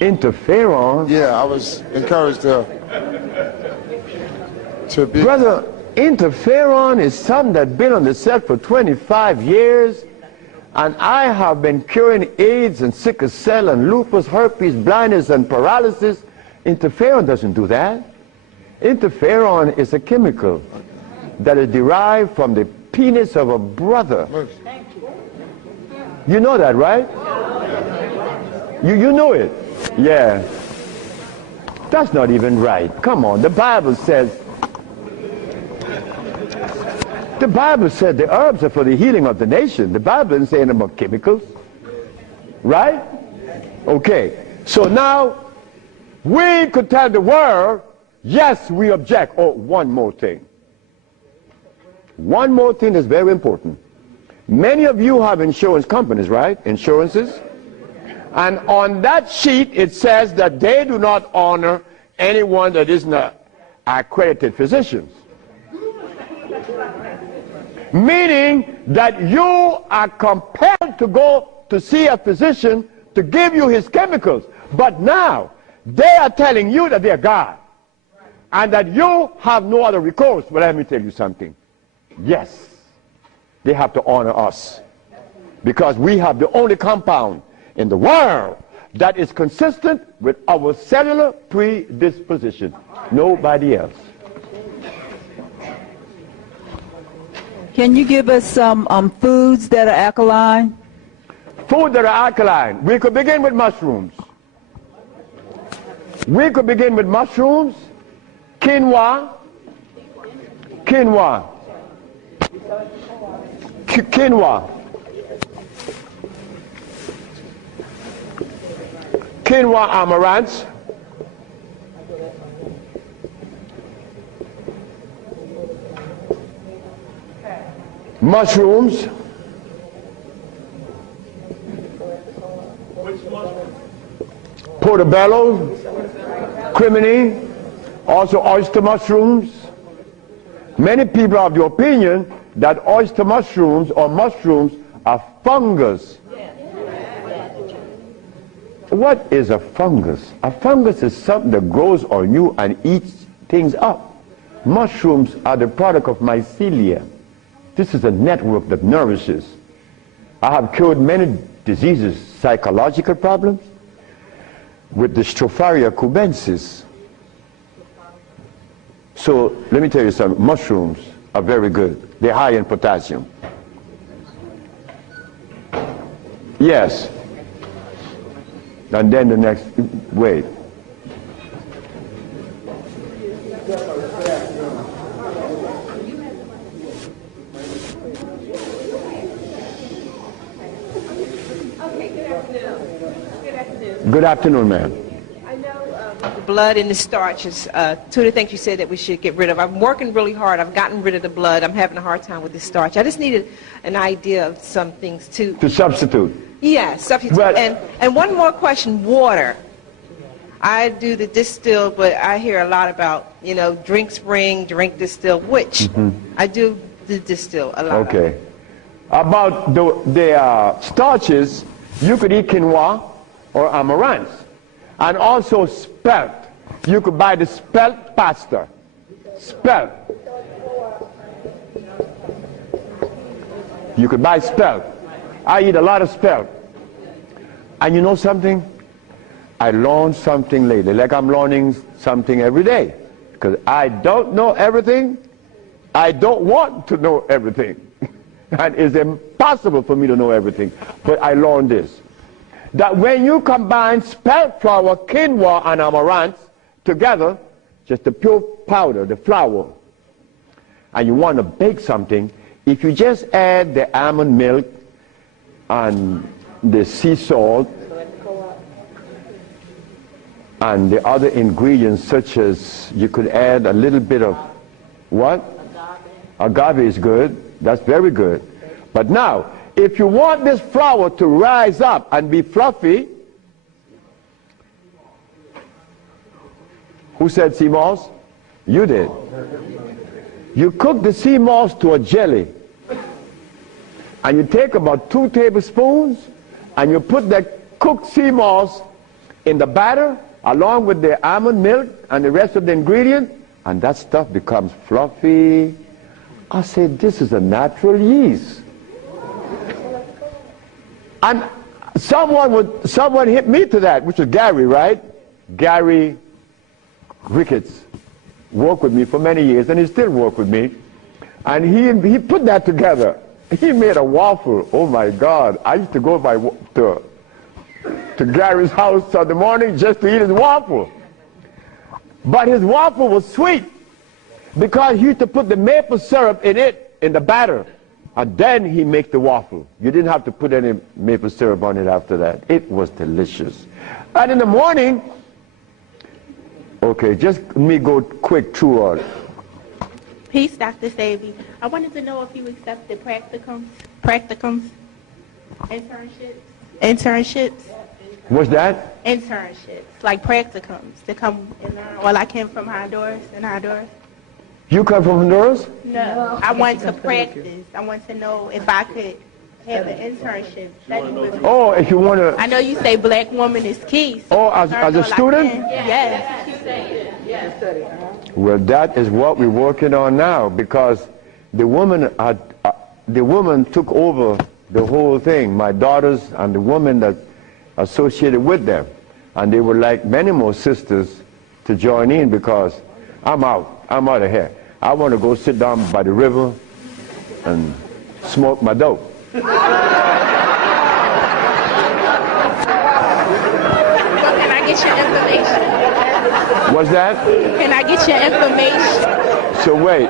Interferon? Yeah, I was encouraged to be... Brother, interferon is something that's been on the set for 25 years, and I have been curing AIDS and sickle cell and lupus, herpes, blindness, and paralysis. Interferon doesn't do that. Interferon is a chemical that is derived from the penis of a brother. You know that, right? You know it. Yeah. That's not even right. Come on, the Bible says The Bible said the herbs are for the healing of the nation. The Bible isn't saying about chemicals. Right? Okay. So now, we could tell the world, yes, we object. Oh, one more thing. One more thing is very important. Many of you have insurance companies, right? Insurances. And on that sheet, it says that they do not honor anyone that isn't an accredited physician. Meaning that you are compelled to go to see a physician to give you his chemicals. But now, they are telling you that they are God. And that you have no other recourse. But let me tell you something. Yes, they have to honor us. Because we have the only compound in the world that is consistent with our cellular predisposition. Nobody else. Can you give us some foods that are alkaline? Food that are alkaline. We could begin with mushrooms. We could begin with mushrooms, quinoa, quinoa, amaranth, mushrooms, portobello, crimini, also oyster mushrooms. Many people are of the opinion that oyster mushrooms or mushrooms are fungus. What is a fungus? A fungus is something that grows on you and eats things up. Mushrooms are the product of mycelia. This is a network that nourishes. I have cured many diseases, psychological problems, with the Stropharia cubensis. So let me tell you something. Mushrooms are very good. They're high in potassium. Yes. And then the next, wait. Good afternoon, ma'am. I know the blood and the starches, two of the things you said that we should get rid of. I'm working really hard. I've gotten rid of the blood. I'm having a hard time with the starch. I just needed an idea of some things too. To substitute. Yeah, substitute. Well, and one more question, water. I do the distill, but I hear a lot about, you know, drink spring, drink distill, which I do the distill a lot. Okay. About the starches, you could eat quinoa or amaranth. And also spelt. You could buy the spelt pasta. Spelt. You could buy spelt. I eat a lot of spelt. And you know something? I learned something lately, like I'm learning something every day. Because I don't know everything. I don't want to know everything. And it's impossible for me to know everything. But I learned this. That when you combine spelt flour, quinoa, and amaranth together, just the pure powder, the flour, and you want to bake something, if you just add the almond milk and the sea salt and the other ingredients, such as you could add a little bit of what? Agave is good. That's very good. But now, if you want this flour to rise up and be fluffy, who said sea moss? You did. You cook the sea moss to a jelly. And you take about 2 tablespoons and you put that cooked sea moss in the batter along with the almond milk and the rest of the ingredient, and that stuff becomes fluffy. I said, this is a natural yeast. And someone hit me to that, which was Gary, right? Gary Ricketts worked with me for many years, and he still works with me. And he put that together. He made a waffle. Oh my God! I used to go to Gary's house in the morning just to eat his waffle. But his waffle was sweet because he used to put the maple syrup in it in the batter, and then he make the waffle. You didn't have to put any maple syrup on it after that. It was delicious. And in the morning, okay, just let me go quick through all. Peace, Dr. Sebi. I wanted to know if you accepted practicums, internships. What's that? Internships, like practicums, to come and learn. Well, I came from Honduras, You come from Honduras? No, I want to practice. I want to know if I could have an internship. Study with me. Oh, if you want to... I know you say black woman is key. So Oh, as a student? Yes. Well, that is what we're working on now, because the woman took over the whole thing, my daughters and the woman that associated with them. And they would like many more sisters to join in, because I'm out of here. I want to go sit down by the river and smoke my dope. Can I get your information? What's that? Can I get your information? So wait,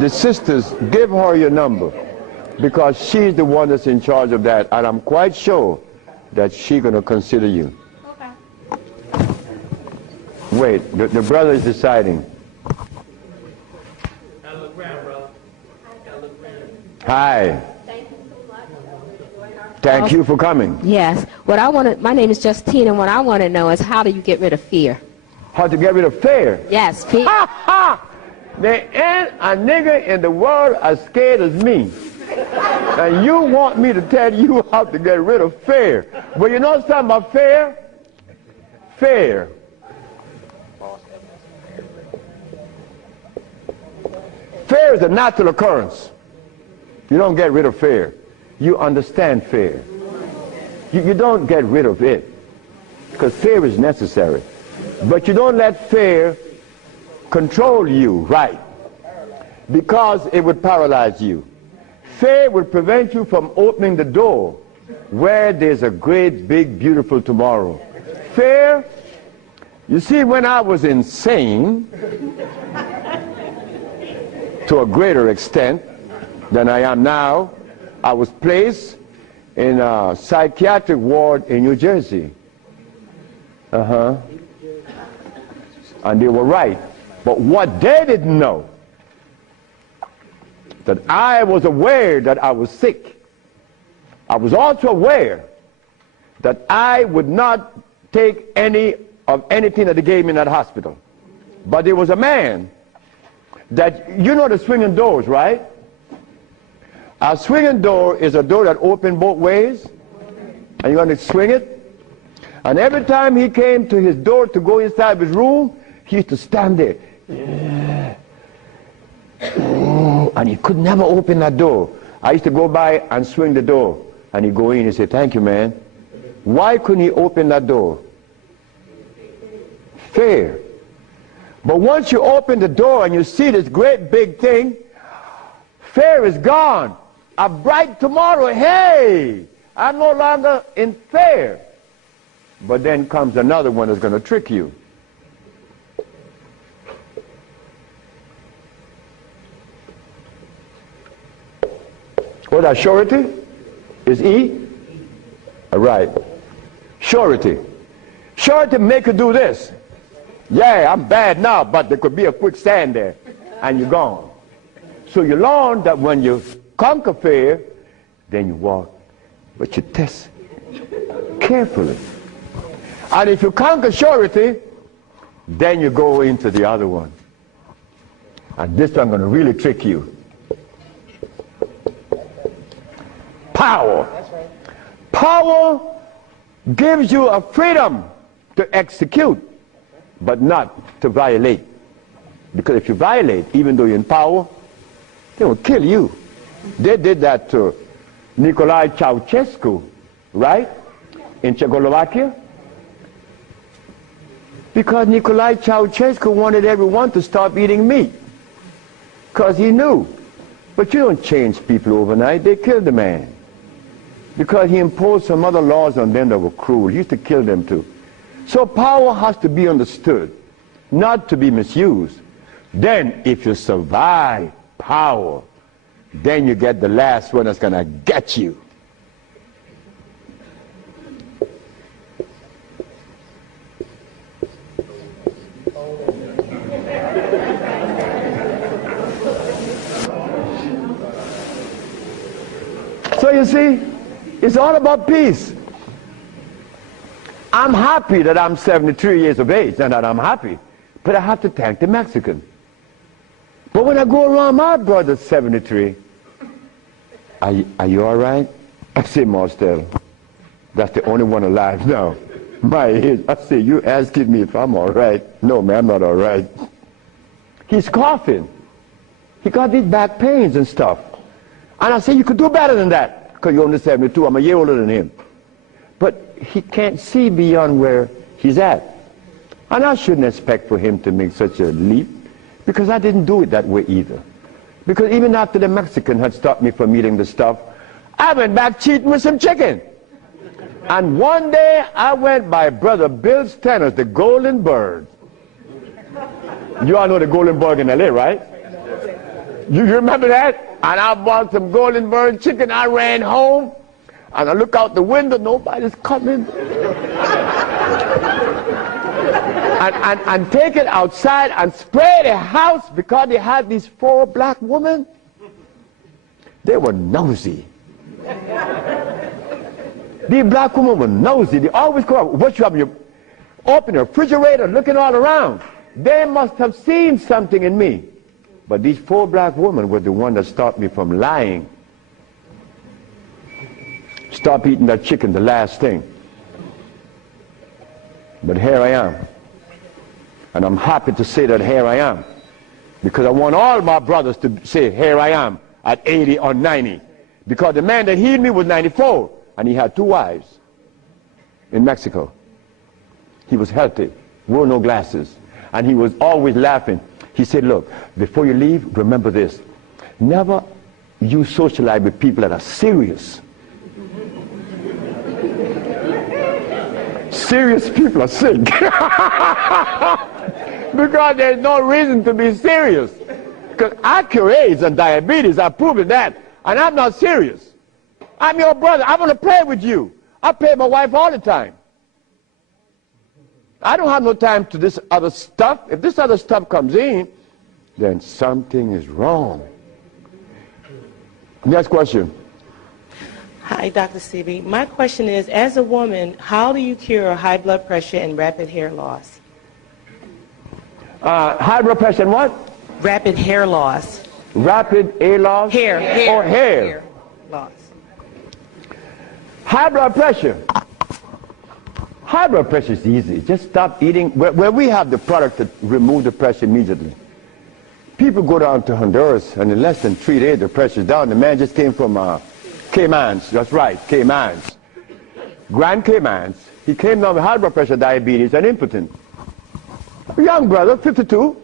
the sisters, give her your number, because she's the one that's in charge of that, and I'm quite sure that she's going to consider you. Okay. Wait, the brother is deciding. Hi. Thank you for coming. Yes. My name is Justine, and what I want to know is, how do you get rid of fear? How to get rid of fear? Yes, fear. Ha ha! There ain't a nigga in the world as scared as me. And you want me to tell you how to get rid of fear. But you know something about fear? Fear. Fear is a natural occurrence. You don't get rid of fear. You understand fear. You don't get rid of it, because fear is necessary. But you don't let fear control you, right? Because it would paralyze you. Fear would prevent you from opening the door where there's a great, big, beautiful tomorrow. Fear, you see, when I was insane, to a greater extent than I am now, I was placed in a psychiatric ward in New Jersey. And they were right. But what they didn't know, that I was aware that I was sick. I was also aware that I would not take any of anything that they gave me in that hospital. But there was a man that, you know the swinging doors, right? A swinging door is a door that opens both ways, and you're going to swing it. And every time he came to his door to go inside his room, he used to stand there. Yeah. Oh, and he could never open that door. I used to go by and swing the door, and he'd go in and say, "Thank you, man." Why couldn't he open that door? Fear. But once you open the door and you see this great big thing, fear is gone. A bright tomorrow, hey, I'm no longer in fear. But then comes another one that's going to trick you. What that surety? Is E? All right. Surety. Surety make you do this. Yeah, I'm bad now, but there could be a quicksand there, and you're gone. So you learn that when you conquer fear, then you walk, but you test carefully. And if you conquer surety, then you go into the other one. And this one I'm going to really trick you. Power. Power gives you a freedom to execute, but not to violate. Because if you violate, even though you're in power, they will kill you. They did that to Nicolae Ceausescu, right? In Czechoslovakia. Because Nicolae Ceausescu wanted everyone to stop eating meat. Because he knew. But you don't change people overnight. They killed the man. Because he imposed some other laws on them that were cruel. He used to kill them too. So power has to be understood, not to be misused. Then if you survive power, then you get the last one that's going to get you. So you see, it's all about peace. I'm happy that I'm 73 years of age and that I'm happy, but I have to thank the Mexican. But when I go around my brother 73, are you all right? I say, Marcel, that's the only one alive now. My age. I say, you asking me if I'm all right? No, man, I'm not all right. He's coughing. He got these back pains and stuff. And I say, you could do better than that, because you're only 72. I'm a year older than him. But he can't see beyond where he's at. And I shouldn't expect for him to make such a leap, because I didn't do it that way either. Because even after the Mexican had stopped me from eating the stuff, I went back cheating with some chicken. And one day I went by Brother Bill's Tennis, the Golden Bird. You all know the Golden Bird in LA, right? You remember that? And I bought some Golden Bird chicken. I ran home. And I look out the window, nobody's coming. and take it outside and spray the house, because they had these 4 black women. They were nosy. These black women were nosy. They always go out. What you have? You open the refrigerator, looking all around. They must have seen something in me. But these 4 black women were the one that stopped me from lying. Stop eating that chicken, the last thing. But here I am. And I'm happy to say that here I am. Because I want all my brothers to say, here I am, at 80 or 90. Because the man that healed me was 94, and he had 2 wives in Mexico. He was healthy, wore no glasses, and he was always laughing. He said, look, before you leave, remember this. Never you socialize with people that are serious. Serious people are sick. Because there's no reason to be serious. Because I cure AIDS and diabetes, I've proven that. And I'm not serious. I'm your brother. I want to play with you. I play with my wife all the time. I don't have no time to this other stuff. If this other stuff comes in, then something is wrong. Next question. Hi, Dr. Sebi. My question is, as a woman, how do you cure high blood pressure and rapid hair loss? High blood pressure and what? Rapid hair loss. Rapid hair loss? Hair. Or hair? Hair loss. High blood pressure. High blood pressure is easy. Just stop eating. Where we have the product that remove the pressure immediately. People go down to Honduras, and in less than 3 days, the pressure's down. The man just came from Caymans. That's right, Caymans. Grand Caymans. He came down with high blood pressure, diabetes, and impotent. A young brother, 52.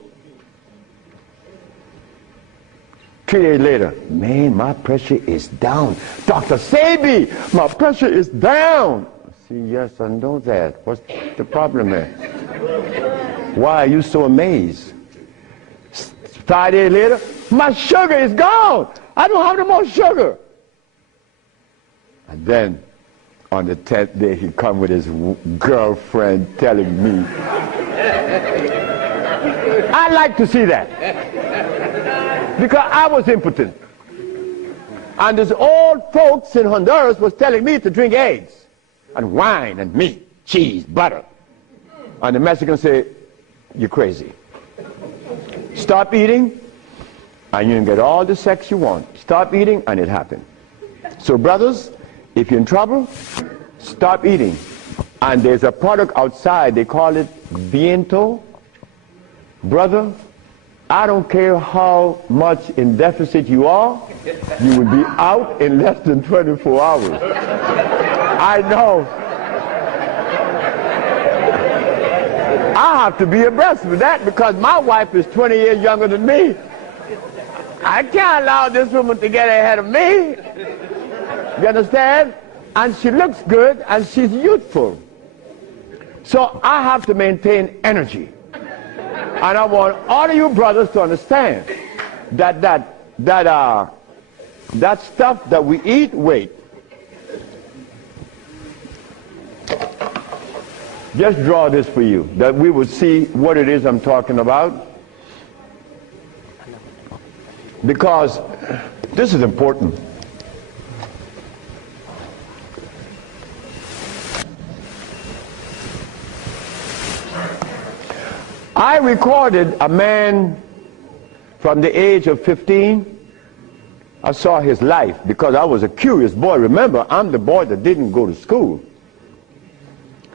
3 days later, man, my pressure is down. Dr. Sebi, my pressure is down. I see, yes, I know that. What's the problem there? Why are you so amazed? 5 days later, my sugar is gone. I don't have no more sugar. And then, on the 10th day, he come with his girlfriend telling me. I like to see that. Because I was impotent. And this old folks in Honduras was telling me to drink eggs and wine and meat, cheese, butter. And the Mexicans say, you're crazy. Stop eating, and you can get all the sex you want. Stop eating, and it happened. So brothers, if you're in trouble, stop eating. And there's a product outside, they call it Viento. Brother, I don't care how much in deficit you are, you will be out in less than 24 hours. I know. I have to be abreast with that because my wife is 20 years younger than me. I can't allow this woman to get ahead of me. You understand? And she looks good and she's youthful. So I have to maintain energy. And I want all of you brothers to understand that that stuff that we eat, wait. Just draw this for you, that we will see what it is I'm talking about. Because this is important. I recorded a man from the age of 15. I saw his life because I was a curious boy. Remember, I'm the boy that didn't go to school.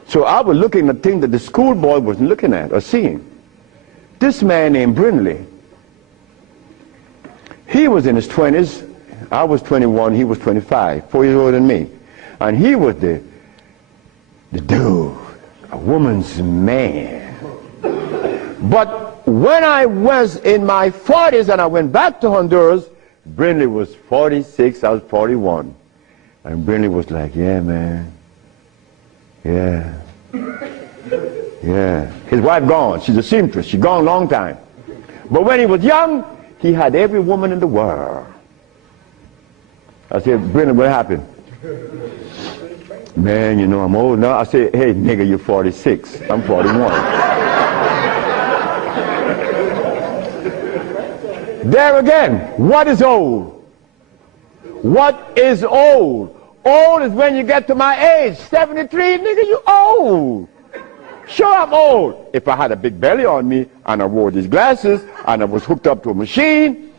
So I was looking at things that the school boy wasn't looking at or seeing. This man named Brindley, he was in his 20s. I was 21, he was 25, 4 years older than me. And he was the dude, a woman's man. But when I was in my 40s and I went back to Honduras, Brindley was 46, I was 41. And Brindley was like, yeah, man. Yeah. Yeah. His wife gone. She's a seamstress. She's gone a long time. But when he was young, he had every woman in the world. I said, Brindley, what happened? Man, you know, I'm old now. I said, hey, nigga, you're 46. I'm 41. There again, what is old? What is old? Old is when you get to my age. 73, nigga, you old. Sure, I'm old. If I had a big belly on me, and I wore these glasses, and I was hooked up to a machine,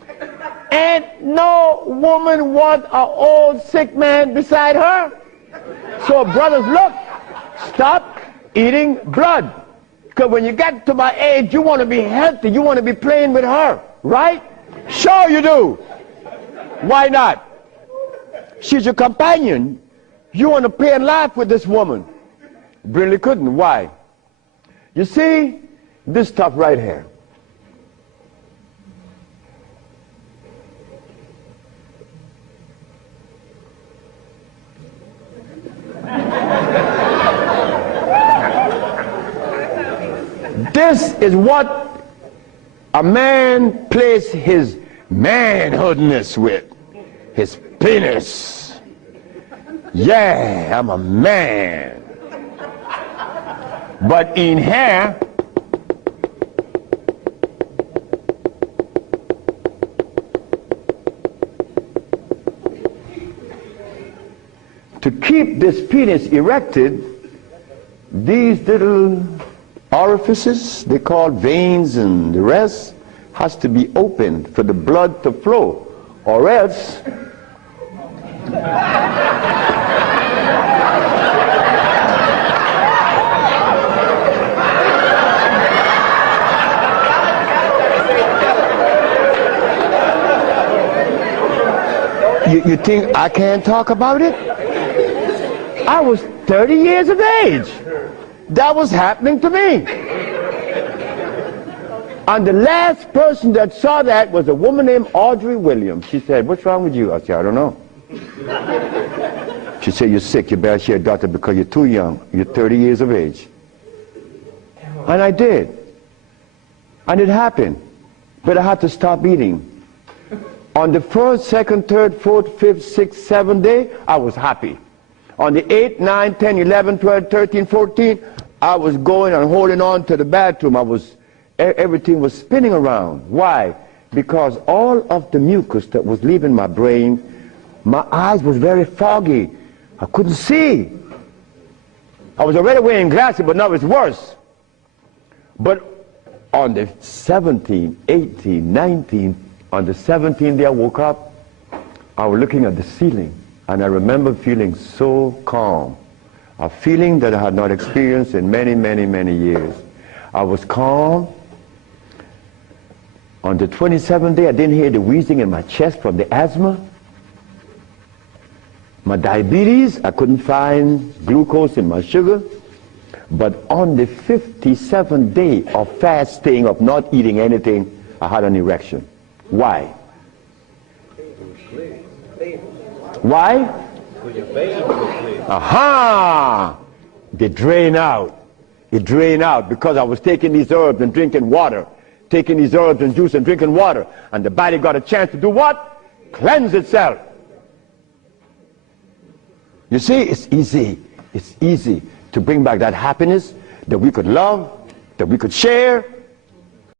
and no woman want an old sick man beside her. So brothers, look, stop eating blood. Because when you get to my age, you want to be healthy. You want to be playing with her, right? Sure you do. Why not? She's your companion. You want to play and laugh with this woman. Brindley couldn't. Why? You see, this stuff right here. This is what a man plays his manhoodness with, his penis. Yeah, I'm a man. But in here, to keep this penis erected, these little orifices, they call veins and the rest, has to be opened for the blood to flow, or else you think I can't talk about it? I was 30 years of age. That was happening to me. And the last person that saw that was a woman named Audrey Williams. She said, what's wrong with you? I said, I don't know. She said, you're sick. You better see a doctor because you're too young. You're 30 years of age. And I did. And it happened. But I had to stop eating. On the 1st, 2nd, 3rd, 4th, 5th, 6th, 7th day, I was happy. On the 8th, 9th, 10th, 11th, 12th, 13th, 14th, I was going and holding on to the bathroom. Everything was spinning around. Why? Because all of the mucus that was leaving my brain, my eyes was very foggy. I couldn't see. I was already wearing glasses, but now it's worse. But on the 17th, 18th, 19th, on the 17th day I woke up, I was looking at the ceiling, and I remember feeling so calm. A feeling that I had not experienced in many, many, many years. I was calm. On the 27th day, I didn't hear the wheezing in my chest from the asthma. My diabetes, I couldn't find glucose in my sugar. But on the 57th day of fasting, of not eating anything, I had an erection. Why? Why? Aha! They drain out. It drained out because I was taking these herbs and drinking water. Taking these herbs and juice and drinking water. And the body got a chance to do what? cleanse itself. You see, it's easy to bring back that happiness that we could love, that we could share,